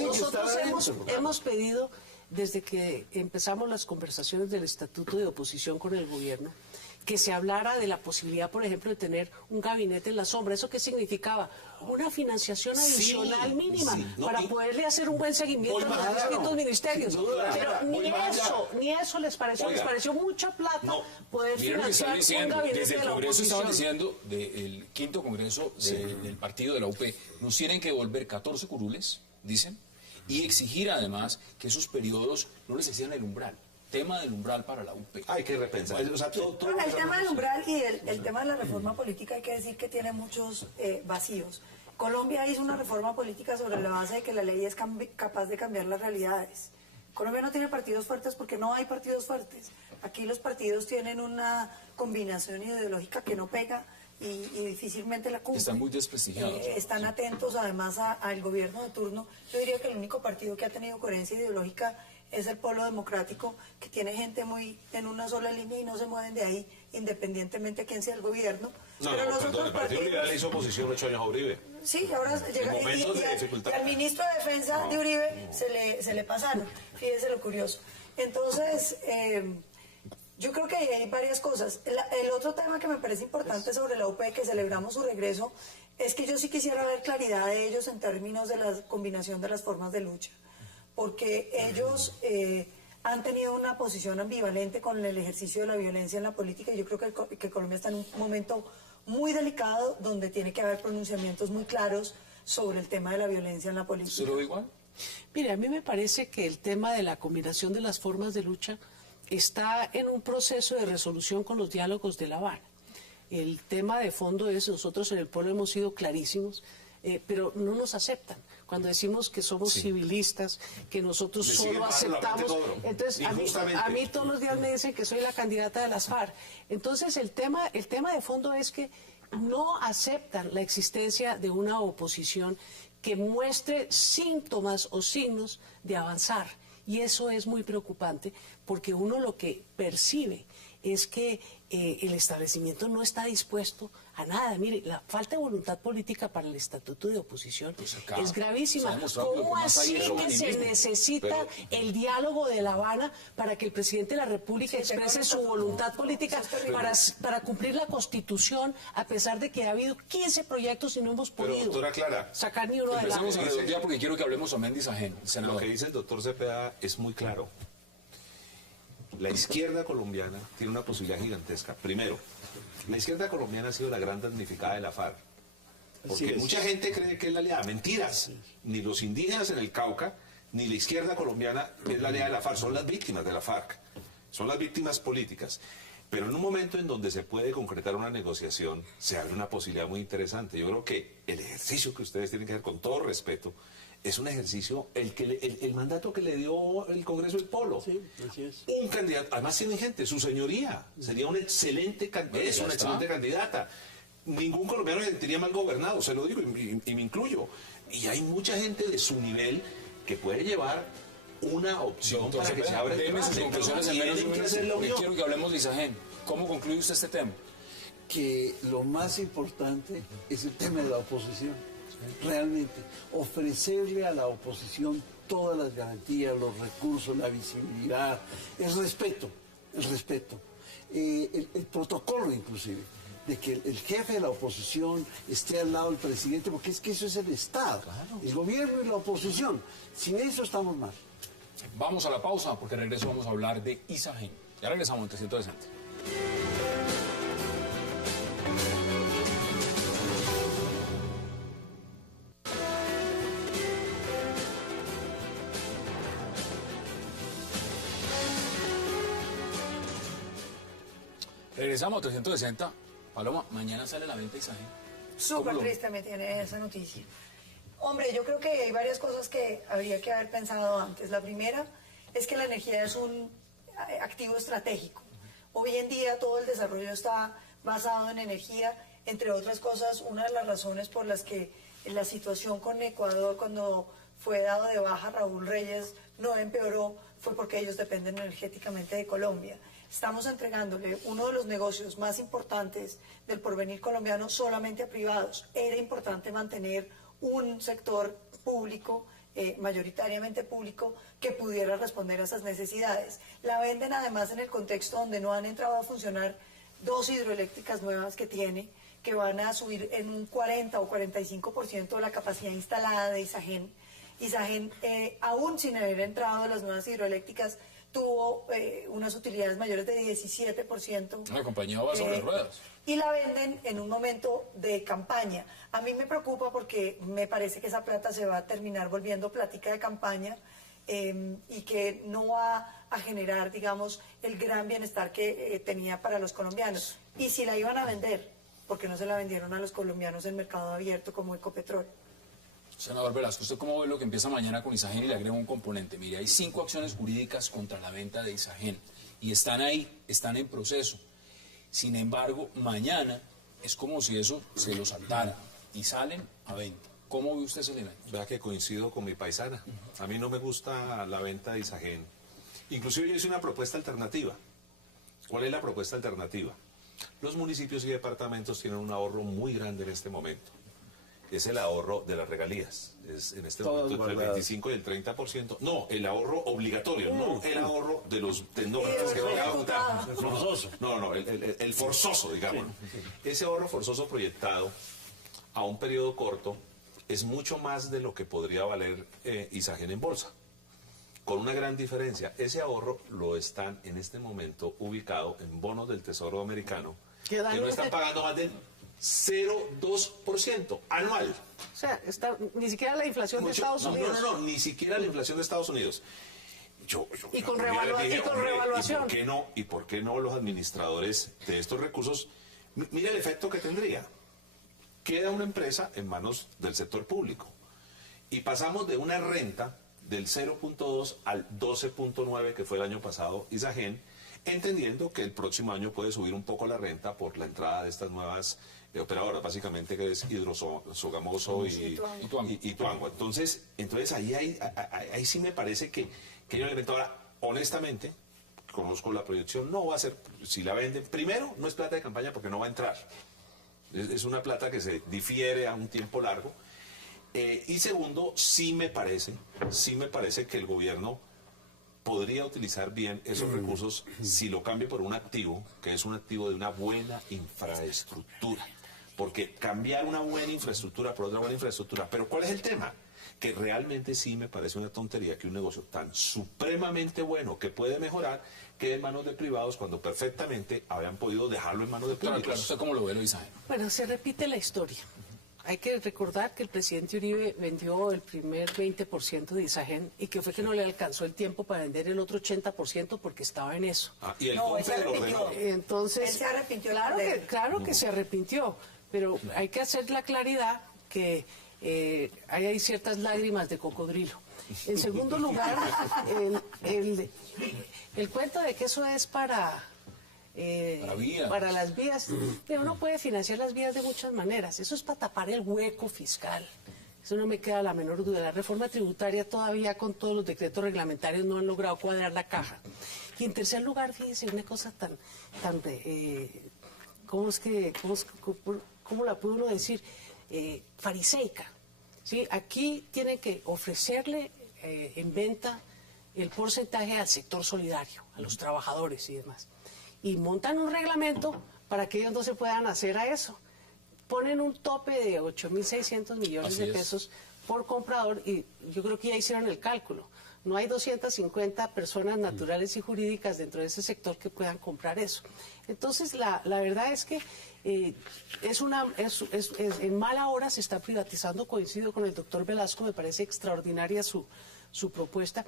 Nosotros hemos pedido, desde que empezamos las conversaciones del Estatuto de Oposición con el gobierno, que se hablara de la posibilidad, por ejemplo, de tener un gabinete en la sombra. ¿Eso qué significaba? Una financiación adicional mínima para poderle hacer un buen seguimiento a los distintos ministerios. Pero ni eso les pareció. Les pareció mucha plata poder financiar un gabinete desde el de la Congreso oposición. estaban diciendo, del quinto Congreso del partido de la UP, nos tienen que devolver 14 curules, dicen, y exigir además que esos periodos no les exceden el umbral. Tema del umbral para la UP. Hay que repensar. O sea, El tema del umbral y el tema de la reforma política hay que decir que tiene muchos vacíos. Colombia hizo una reforma política sobre la base de que la ley es capaz de cambiar las realidades. Colombia no tiene partidos fuertes porque no hay partidos fuertes. Aquí los partidos tienen una combinación ideológica que no pega y difícilmente la cumplen. Están muy desprestigiados. Están atentos además al gobierno de turno. Yo diría que el único partido que ha tenido coherencia ideológica es el Polo Democrático, que tiene gente muy en una sola línea y no se mueven de ahí, independientemente de quién sea el gobierno. Pero nosotros el Partido Liberal hizo oposición 8 años a Uribe. Sí, ahora llega y al ministro de Defensa de Uribe se le pasaron. Fíjese lo curioso. Entonces, yo creo que hay varias cosas. El otro tema que me parece importante sobre la UP, que celebramos su regreso, es que yo sí quisiera ver claridad de ellos en términos de la combinación de las formas de lucha. Porque ellos han tenido una posición ambivalente con el ejercicio de la violencia en la política, y yo creo que Colombia está en un momento muy delicado donde tiene que haber pronunciamientos muy claros sobre el tema de la violencia en la política. ¿Se lo ve igual? Mire, a mí me parece que el tema de la combinación de las formas de lucha está en un proceso de resolución con los diálogos de La Habana. El tema de fondo es, nosotros en el pueblo hemos sido clarísimos, pero no nos aceptan. Cuando decimos que somos civilistas, que nosotros solo aceptamos... Entonces, a mí todos los días me dicen que soy la candidata de las FARC. Entonces, el tema de fondo es que no aceptan la existencia de una oposición que muestre síntomas o signos de avanzar. Y eso es muy preocupante, porque uno lo que percibe es que el establecimiento no está dispuesto a nada. Mire, la falta de voluntad política para el estatuto de oposición es gravísima. ¿Cómo así que se necesita el diálogo de La Habana para que el presidente de la República exprese su voluntad política para cumplir la Constitución, a pesar de que ha habido 15 proyectos y no hemos podido sacar ni uno adelante? Empecemos a redondear porque quiero que hablemos a Mendy Sajén. Lo que dice el doctor Cepeda es muy claro. La izquierda colombiana tiene una posibilidad gigantesca. Primero, la izquierda colombiana ha sido la gran damnificada de la FARC. Porque mucha gente cree que es la aliada. Mentiras. Ni los indígenas en el Cauca, ni la izquierda colombiana es la aliada de la FARC. Son las víctimas de la FARC. Son las víctimas políticas. Pero en un momento en donde se puede concretar una negociación, se abre una posibilidad muy interesante. Yo creo que el ejercicio que ustedes tienen que hacer, con todo respeto, es un ejercicio, el mandato que le dio el Congreso del Polo. Sí, así es. Un candidato, además tiene gente, su señoría, sería una excelente candidata. Ningún colombiano se sentiría mal gobernado, se lo digo, y me incluyo. Y hay mucha gente de su nivel que puede llevar una opción para que se abra el debate. Sus conclusiones en menos de un minuto. Quiero que hablemos de Isagen. ¿Cómo concluye usted este tema? Que lo más importante es el tema de la oposición. Realmente, ofrecerle a la oposición todas las garantías, los recursos, la visibilidad, el respeto, el protocolo inclusive, de que el jefe de la oposición esté al lado del presidente, porque es que eso es el Estado, el gobierno y la oposición. Sin eso estamos mal. Vamos a la pausa, porque regreso vamos a hablar de Isagen. Ya regresamos en 360. Regresamos a 360. Paloma, mañana sale la venta Isagen. Súper triste me tiene esa noticia. Hombre, yo creo que hay varias cosas que habría que haber pensado antes. La primera es que la energía es un activo estratégico. Hoy en día todo el desarrollo está basado en energía. Entre otras cosas, una de las razones por las que la situación con Ecuador, cuando fue dado de baja Raúl Reyes, no empeoró, fue porque ellos dependen energéticamente de Colombia. Estamos entregándole uno de los negocios más importantes del porvenir colombiano solamente a privados. Era importante mantener un sector público, mayoritariamente público, que pudiera responder a esas necesidades. La venden además en el contexto donde no han entrado a funcionar 2 hidroeléctricas nuevas que tiene, que van a subir en un 40 o 45% la capacidad instalada de Isagen. Isagen, aún sin haber entrado las nuevas hidroeléctricas, tuvo unas utilidades mayores de 17%. Una compañía va sobre ruedas. Y la venden en un momento de campaña. A mí me preocupa porque me parece que esa plata se va a terminar volviendo plática de campaña y que no va a generar, digamos, el gran bienestar que tenía para los colombianos. Y si la iban a vender, ¿por qué no se la vendieron a los colombianos en mercado abierto como Ecopetrol? Senador Velasco, ¿usted cómo ve lo que empieza mañana con Isagen y le agrega un componente? Mire, hay 5 acciones jurídicas contra la venta de Isagen y están ahí, están en proceso. Sin embargo, mañana es como si eso se lo saltara y salen a venta. ¿Cómo ve usted ese elemento? Vea que coincido con mi paisana. A mí no me gusta la venta de Isagen. Inclusive yo hice una propuesta alternativa. ¿Cuál es la propuesta alternativa? Los municipios y departamentos tienen un ahorro muy grande en este momento. Es el ahorro de las regalías. Es en este momento entre el 25 y el 30%. No, el ahorro obligatorio, no el ahorro de los tecnócratas que van a votar. No, el forzoso, digamos. Ese ahorro forzoso proyectado a un periodo corto es mucho más de lo que podría valer Isagen en bolsa. Con una gran diferencia, ese ahorro lo están en este momento ubicado en bonos del Tesoro americano, que no están pagando más del 0,2% anual. O sea, ni siquiera la inflación de Estados Unidos. No, ni siquiera la inflación de Estados Unidos. Y con revaluación. ¿Y por qué no los administradores de estos recursos? Mira el efecto que tendría. Queda una empresa en manos del sector público y pasamos de una renta del 0,2 al 12,9 que fue el año pasado Isagen, entendiendo que el próximo año puede subir un poco la renta por la entrada de estas nuevas operadoras, básicamente que es Hidrosogamoso y Tuango. Entonces ahí sí me parece que hay un elemento. Ahora, honestamente, conozco la proyección, no va a ser, si la venden, primero, no es plata de campaña porque no va a entrar. Es una plata que se difiere a un tiempo largo. Y segundo, sí me parece que el gobierno podría utilizar bien esos recursos si lo cambia por un activo, que es un activo de una buena infraestructura. Porque cambiar una buena infraestructura por otra buena infraestructura. Pero ¿cuál es el tema? Que realmente sí me parece una tontería que un negocio tan supremamente bueno que puede mejorar quede en manos de privados cuando perfectamente habían podido dejarlo en manos de públicos. Claro, ¿usted cómo lo ve, Isagen? Bueno, se repite la historia. Hay que recordar que el presidente Uribe vendió el primer 20% de Isagen y que fue que no le alcanzó el tiempo para vender el otro 80% porque estaba en eso. Y el CONFE lo ordenó. Entonces, él se arrepintió. Claro que se arrepintió, pero hay que hacer la claridad que hay ciertas lágrimas de cocodrilo. En segundo lugar, el cuento de que eso es para las vías, uno puede financiar las vías de muchas maneras. Eso es para tapar el hueco fiscal. Eso no me queda la menor duda. La reforma tributaria todavía con todos los decretos reglamentarios no han logrado cuadrar la caja. Y en tercer lugar, fíjense, una cosa ¿cómo la puede uno decir? Fariseica. ¿Sí? Aquí tienen que ofrecerle en venta el porcentaje al sector solidario, a los trabajadores y demás. Y montan un reglamento para que ellos no se puedan hacer a eso. Ponen un tope de 8.600 millones de pesos por comprador y yo creo que ya hicieron el cálculo. No hay 250 personas naturales y jurídicas dentro de ese sector que puedan comprar eso. Entonces, la verdad es que en mala hora se está privatizando. Coincido con el doctor Velasco, me parece extraordinaria su propuesta.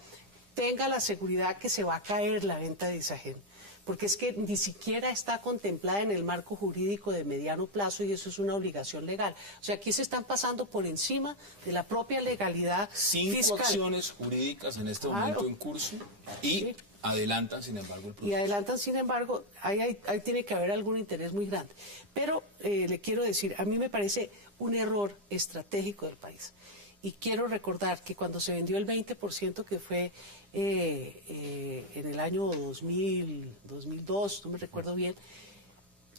Tenga la seguridad que se va a caer la venta de Isagen, porque es que ni siquiera está contemplada en el marco jurídico de mediano plazo y eso es una obligación legal. O sea, aquí se están pasando por encima de la propia legalidad fiscal. 5 acciones jurídicas en este momento en curso y adelantan, sin embargo, el proceso. Y adelantan, sin embargo, ahí tiene que haber algún interés muy grande. Pero le quiero decir, a mí me parece un error estratégico del país. Y quiero recordar que cuando se vendió el 20% que fue en el año 2002, no me recuerdo bien,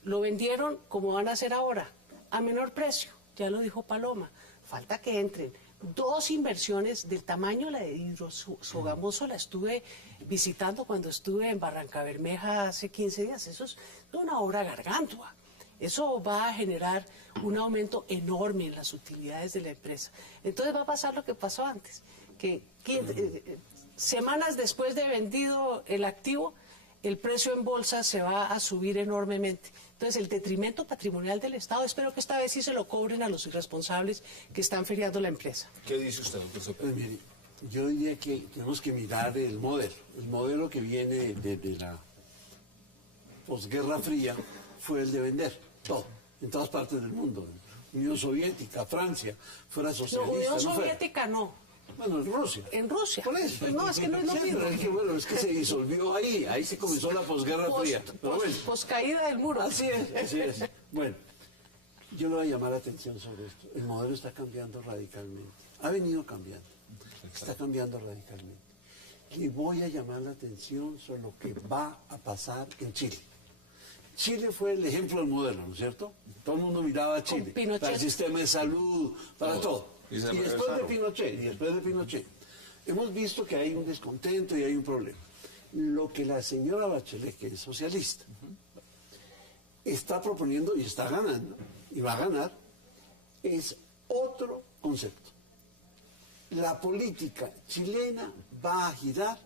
lo vendieron como van a hacer ahora, a menor precio, ya lo dijo Paloma. Falta que entren 2 inversiones del tamaño de la de Hidrosogamoso, la estuve visitando cuando estuve en Barranca Bermeja hace 15 días, eso es una obra gargantua. Eso va a generar un aumento enorme en las utilidades de la empresa. Entonces va a pasar lo que pasó antes, que semanas después de vendido el activo, el precio en bolsa se va a subir enormemente. Entonces el detrimento patrimonial del Estado, espero que esta vez sí se lo cobren a los irresponsables que están feriando la empresa. ¿Qué dice usted, doctor Cepeda? Pues mire, yo diría que tenemos que mirar el modelo que viene de la posguerra fría fue el de vender todo, en todas partes del mundo. Unión Soviética, Francia, fuera socialista. No, Unión Soviética no. Bueno, en Rusia. En Rusia. Por eso. Pues no, es que no es lo mismo. Pero es que se disolvió ahí se comenzó la posguerra fría. Poscaída del muro. Así es. Bueno, Yo le voy a llamar la atención sobre esto. El modelo está cambiando radicalmente. Ha venido cambiando. Está cambiando radicalmente. Le voy a llamar la atención sobre lo que va a pasar en Chile. Chile fue el ejemplo del modelo, ¿no es cierto? Todo el mundo miraba a Chile para el sistema de salud, para todo. Y después de Pinochet, hemos visto que hay un descontento y hay un problema. Lo que la señora Bachelet, que es socialista, está proponiendo y está ganando, y va a ganar, es otro concepto. La política chilena va a girar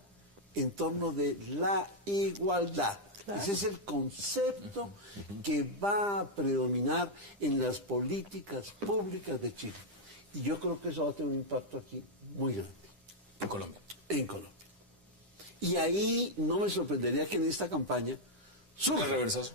en torno de la igualdad. Claro. Ese es el concepto que va a predominar en las políticas públicas de Chile. Y yo creo que eso va a tener un impacto aquí muy grande. En Colombia. En Colombia. Y ahí no me sorprendería que en esta campaña surja.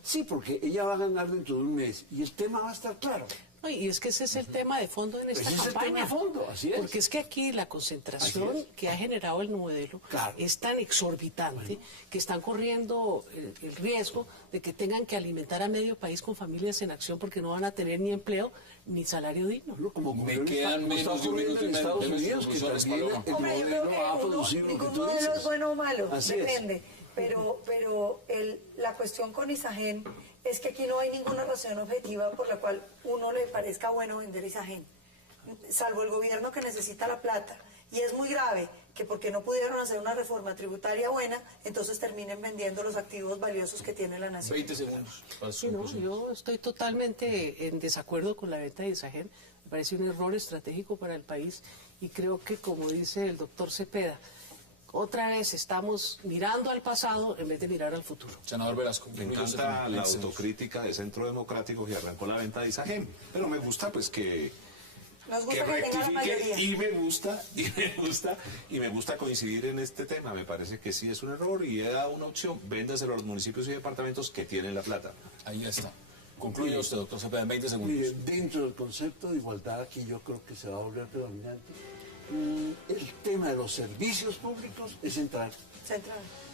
Sí, porque ella va a ganar dentro de un mes y el tema va a estar claro. No, y es que ese es el tema de fondo en esta campaña. Es el tema de fondo, así es. Porque es que aquí la concentración que ha generado el modelo es tan exorbitante que están corriendo el riesgo de que tengan que alimentar a medio país con familias en acción porque no van a tener ni empleo ni salario digno. Me quedan menos de un minuto y medio. Estados Unidos, que también el modelo ha producido lo que tú dices. Ningún modelo es bueno o malo, depende. Pero la cuestión con Isagen es que aquí no hay ninguna razón objetiva por la cual uno le parezca bueno vender Isagen, salvo el gobierno que necesita la plata. Y es muy grave que porque no pudieron hacer una reforma tributaria buena, entonces terminen vendiendo los activos valiosos que tiene la nación. 20 segundos. Sí, no, yo estoy totalmente en desacuerdo con la venta de Isagen. Me parece un error estratégico para el país y creo que, como dice el doctor Cepeda, otra vez estamos mirando al pasado en vez de mirar al futuro. Senador Velasco. Me encanta la autocrítica de Centro Democrático que arrancó la venta de Isagen, pero me gusta pues que rectifique y me gusta coincidir en este tema. Me parece que sí es un error y he dado una opción, véndaselo a los municipios y departamentos que tienen la plata. Ahí está. Concluye usted, doctor Cepeda, en 20 segundos. Mire, dentro del concepto de igualdad, aquí yo creo que se va a volver predominante. El tema de los servicios públicos es central.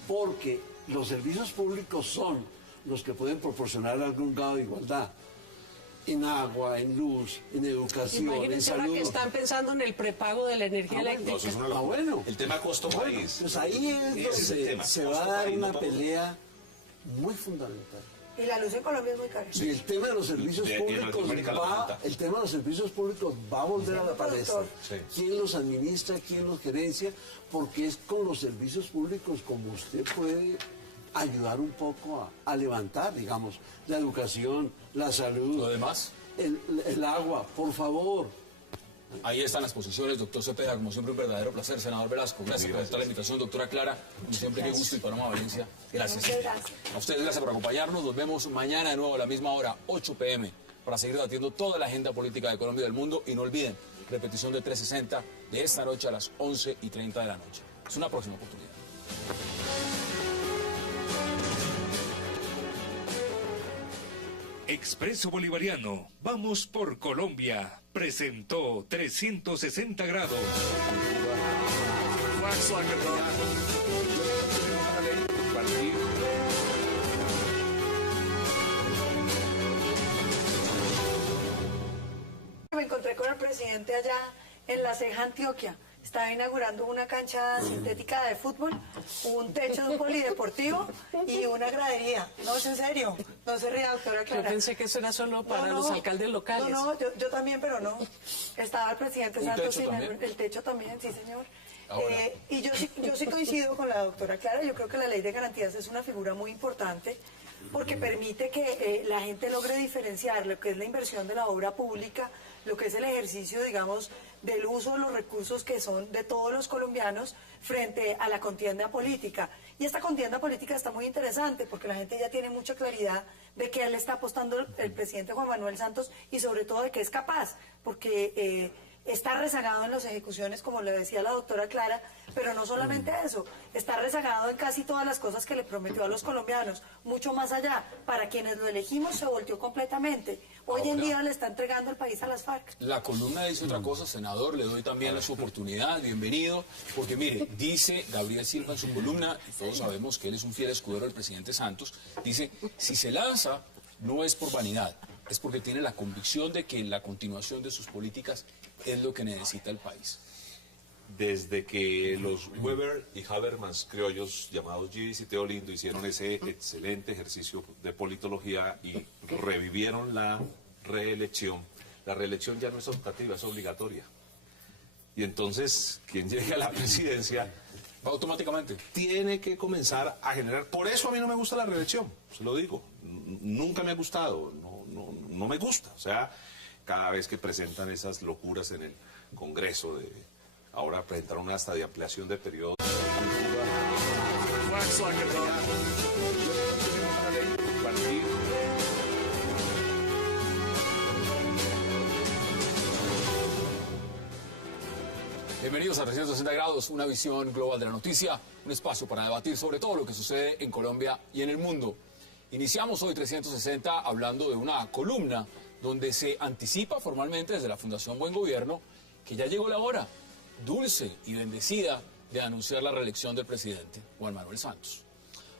Porque los servicios públicos son los que pueden proporcionar algún grado de igualdad. En agua, en luz, en educación, imagínense en salud. Ahora que están pensando en el prepago de la energía eléctrica. Bueno. El tema costo-país. Pues ahí es donde se va a dar una pelea muy fundamental. Y la luz en Colombia es muy cara. Sí, el tema de los servicios públicos va a volver a la palestra. Sí. ¿Quién los administra, quién los gerencia? Porque es con los servicios públicos como usted puede ayudar un poco a levantar, digamos, la educación, la salud. Lo demás. El agua, por favor. Ahí están las posiciones, doctor Cepeda, como siempre un verdadero placer. Senador Velasco, gracias por aceptar la invitación. Doctora Clara, como siempre, qué gusto y Paloma Valencia. Gracias. A ustedes gracias por acompañarnos. Nos vemos mañana de nuevo a la misma hora, 8 p.m., para seguir debatiendo toda la agenda política de Colombia y del mundo. Y no olviden, repetición de 360 de esta noche a las 11:30 de la noche. Es una próxima oportunidad. Expreso Bolivariano, vamos por Colombia, presentó 360 grados. Me encontré con el presidente allá en La Ceja, Antioquia. Estaba inaugurando una cancha sintética de fútbol, un techo de un polideportivo y una gradería. No, es en serio. No se ría, doctora Clara. Yo pensé que eso era solo para los alcaldes locales. No, yo también, pero no. Estaba el presidente Santos sin el techo también, sí, señor. Y yo sí coincido con la doctora Clara. Yo creo que la ley de garantías es una figura muy importante porque permite que la gente logre diferenciar lo que es la inversión de la obra pública, lo que es el ejercicio, digamos, del uso de los recursos que son de todos los colombianos frente a la contienda política. Y esta contienda política está muy interesante porque la gente ya tiene mucha claridad de que él está apostando el presidente Juan Manuel Santos y sobre todo de que es capaz, porque está rezagado en las ejecuciones, como le decía la doctora Clara, pero no solamente eso, está rezagado en casi todas las cosas que le prometió a los colombianos, mucho más allá. Para quienes lo elegimos se volteó completamente. Hoy en día le está entregando el país a las FARC. La columna dice otra cosa, senador, le doy también su oportunidad, bienvenido, porque mire, dice Gabriel Silva en su columna, y todos sabemos que él es un fiel escudero del presidente Santos, dice, si se lanza, no es por vanidad, es porque tiene la convicción de que la continuación de sus políticas es lo que necesita el país. Desde que los Weber y Habermas criollos llamados Givis y Teolindo hicieron ese excelente ejercicio de politología y revivieron la reelección ya no es optativa, es obligatoria. Y entonces, quien llegue a la presidencia ¿Va automáticamente? tiene que comenzar a generar. Por eso a mí no me gusta la reelección, se lo digo. Nunca me ha gustado, no me gusta. O sea, cada vez que presentan esas locuras en el Congreso ahora presentaron hasta de ampliación de periodo. Bienvenidos a 360 grados, una visión global de la noticia, un espacio para debatir sobre todo lo que sucede en Colombia y en el mundo. Iniciamos hoy 360 hablando de una columna donde se anticipa formalmente desde la Fundación Buen Gobierno que ya llegó la hora dulce y bendecida de anunciar la reelección del presidente Juan Manuel Santos.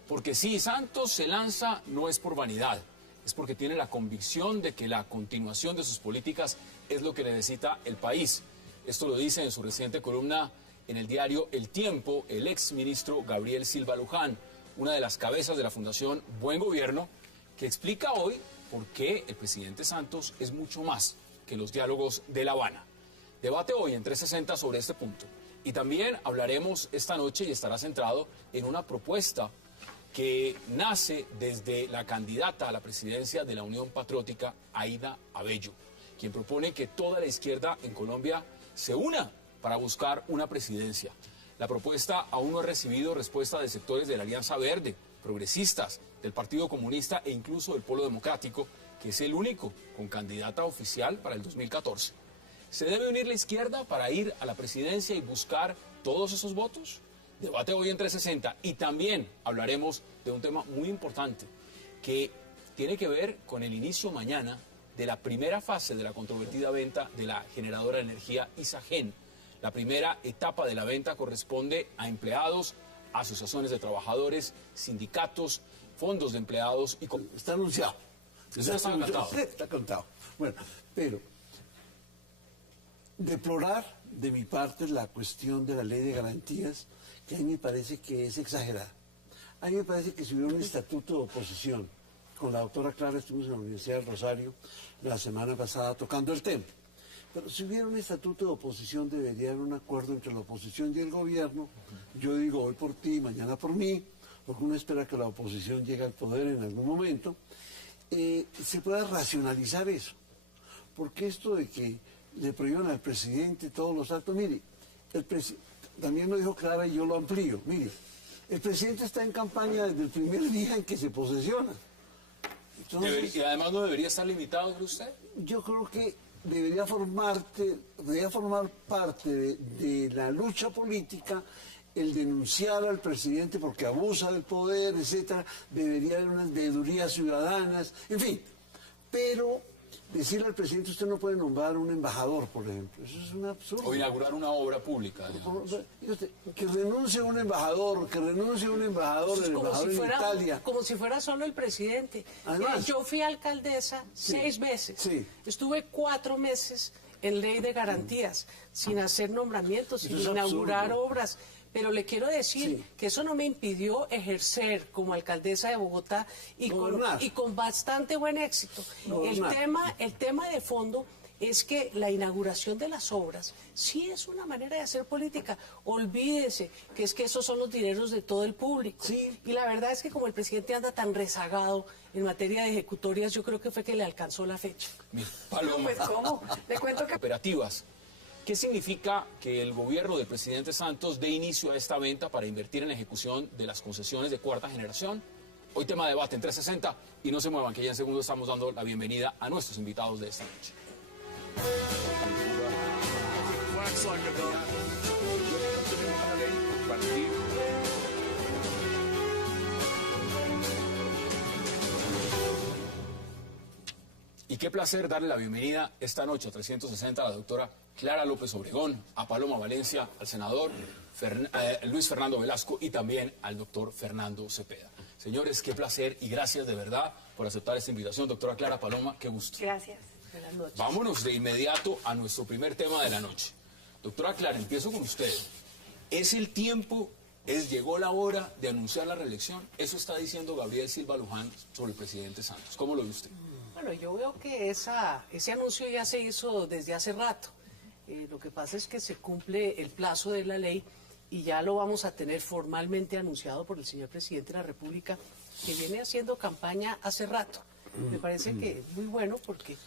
Porque si Santos se lanza no es por vanidad, es porque tiene la convicción de que la continuación de sus políticas es lo que necesita el país. Esto lo dice en su reciente columna en el diario El Tiempo el exministro Gabriel Silva Luján, una de las cabezas de la Fundación Buen Gobierno, que explica hoy por qué el presidente Santos es mucho más que los diálogos de La Habana. Debate hoy en 360 sobre este punto. Y también hablaremos esta noche y estará centrado en una propuesta que nace desde la candidata a la presidencia de la Unión Patriótica, Aida Abello, quien propone que toda la izquierda en Colombia se una para buscar una presidencia. La propuesta aún no ha recibido respuesta de sectores de la Alianza Verde, progresistas, del Partido Comunista e incluso del Polo Democrático, que es el único con candidata oficial para el 2014. ¿Se debe unir la izquierda para ir a la presidencia y buscar todos esos votos? Debate hoy en 360 y también hablaremos de un tema muy importante que tiene que ver con el inicio mañana de la primera fase de la controvertida venta de la generadora de energía Isagen. La primera etapa de la venta corresponde a empleados, asociaciones de trabajadores, sindicatos, fondos de empleados y... Está anunciado. Está contado. Bueno, pero deplorar de mi parte la cuestión de la ley de garantías, que a mí me parece que es exagerada. A mí me parece que si hubiera un estatuto de oposición, con la doctora Clara estuvimos en la Universidad del Rosario la semana pasada tocando el tema, pero si hubiera un estatuto de oposición debería haber un acuerdo entre la oposición y el gobierno. Yo digo hoy por ti, mañana por mí, porque uno espera que la oposición llegue al poder en algún momento, se pueda racionalizar eso. Porque esto de que le prohíban al presidente todos los actos, mire, también lo dijo Clara y yo lo amplío, mire, el presidente está en campaña desde el primer día en que se posesiona. Entonces, y además no debería estar limitado, ¿cree usted? Yo creo que debería formar parte de la lucha política el denunciar al presidente porque abusa del poder, etcétera. Debería haber unas veedurías ciudadanas, en fin. Pero decirle al presidente usted no puede nombrar un embajador, por ejemplo, eso es un absurdo. O inaugurar una obra pública, digamos. Que renuncie un embajador, en Italia. Como si fuera solo el presidente. Además, yo fui alcaldesa 6 veces. Sí. Estuve 4 meses en ley de garantías, sin hacer nombramientos, sin inaugurar obras. Pero le quiero decir que eso no me impidió ejercer como alcaldesa de Bogotá y con bastante buen éxito. El tema de fondo es que la inauguración de las obras sí es una manera de hacer política. Olvídese que es que esos son los dineros de todo el público. Sí. Y la verdad es que como el presidente anda tan rezagado en materia de ejecutorias, yo creo que fue que le alcanzó la fecha. Mira, Paloma. Pues ¿cómo? Le cuento que... Operativas. ¿Qué significa que el gobierno del presidente Santos dé inicio a esta venta para invertir en la ejecución de las concesiones de cuarta generación? Hoy tema de debate en 360 y no se muevan, que ya en segundos estamos dando la bienvenida a nuestros invitados de esta noche. Y qué placer darle la bienvenida esta noche a 360 a la doctora Clara López Obregón, a Paloma Valencia, al senador Luis Fernando Velasco y también al doctor Fernando Cepeda. Señores, qué placer y gracias de verdad por por aceptar esta invitación. Doctora Clara Paloma, qué gusto. Gracias. Buenas noches. Vámonos de inmediato a nuestro primer tema de la noche. Doctora Clara, empiezo con usted. ¿Es el tiempo, llegó la hora de anunciar la reelección? Eso está diciendo Gabriel Silva Luján sobre el presidente Santos. ¿Cómo lo ve usted? Bueno, yo veo que ese anuncio ya se hizo desde hace rato. Lo que pasa es que se cumple el plazo de la ley y ya lo vamos a tener formalmente anunciado por el señor presidente de la República, que viene haciendo campaña hace rato. Me parece que es muy bueno porque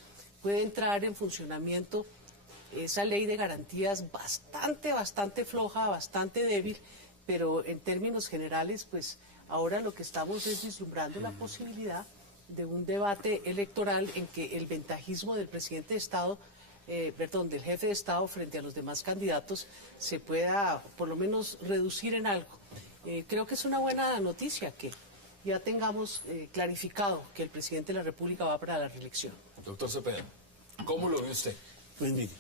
puede entrar en funcionamiento esa ley de garantías bastante floja, bastante débil, pero en términos generales, pues ahora lo que estamos es vislumbrando la posibilidad de un debate electoral en que el ventajismo del presidente de Estado, del jefe de Estado frente a los demás candidatos se pueda por lo menos reducir en algo. Creo que es una buena noticia que ya tengamos clarificado que el presidente de la República va para la reelección. Doctor Cepeda, ¿cómo lo ve usted? Pues mire,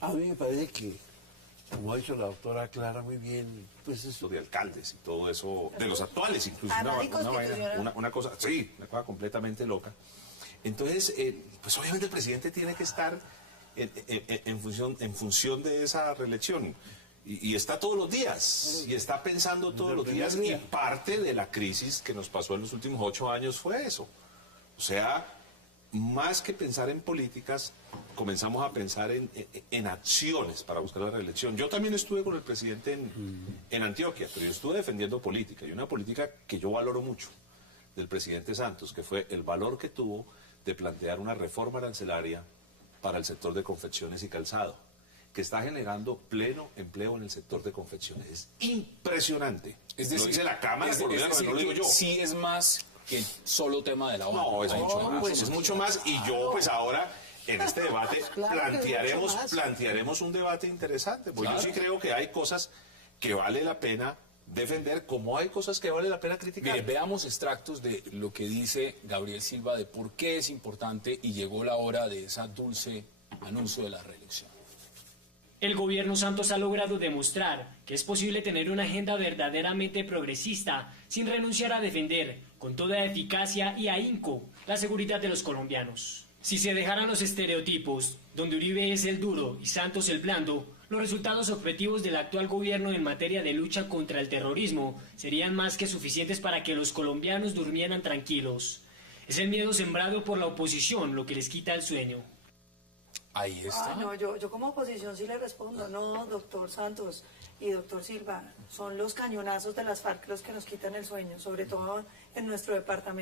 a mí me parece que, como ha dicho la doctora Clara muy bien, pues eso de alcaldes y todo eso, de los actuales incluso, una cosa, sí, una cosa completamente loca. Entonces, pues obviamente el presidente tiene que estar en función de esa reelección. Y está todos los días, y está pensando todos los días, y parte de la crisis que nos pasó en los últimos 8 años fue eso. O sea, más que pensar en políticas, comenzamos a pensar en acciones para buscar la reelección. Yo también estuve con el presidente en Antioquia, pero yo estuve defendiendo política, y una política que yo valoro mucho del presidente Santos, que fue el valor que tuvo de plantear una reforma arancelaria para el sector de confecciones y calzado, que está generando pleno empleo en el sector de confecciones. Es impresionante. Es decir, lo dice la Cámara, no lo digo yo. Sí es más que el solo tema de la ONU. No, es mucho más. Y yo, pues ahora, en este debate, plantearemos un debate interesante. Porque yo sí creo que hay cosas que vale la pena defender, como hay cosas que vale la pena criticar. Mire, veamos extractos de lo que dice Gabriel Silva de por qué es importante y llegó la hora de esa dulce anuncio de la reelección. El gobierno Santos ha logrado demostrar que es posible tener una agenda verdaderamente progresista sin renunciar a defender, con toda eficacia y ahínco, la seguridad de los colombianos. Si se dejaran los estereotipos, donde Uribe es el duro y Santos el blando, los resultados objetivos del actual gobierno en materia de lucha contra el terrorismo serían más que suficientes para que los colombianos durmieran tranquilos. Es el miedo sembrado por la oposición lo que les quita el sueño. Ahí está. No, yo como oposición sí le respondo. No, doctor Santos y doctor Silva, son los cañonazos de las FARC los que nos quitan el sueño, sobre todo en nuestro departamento.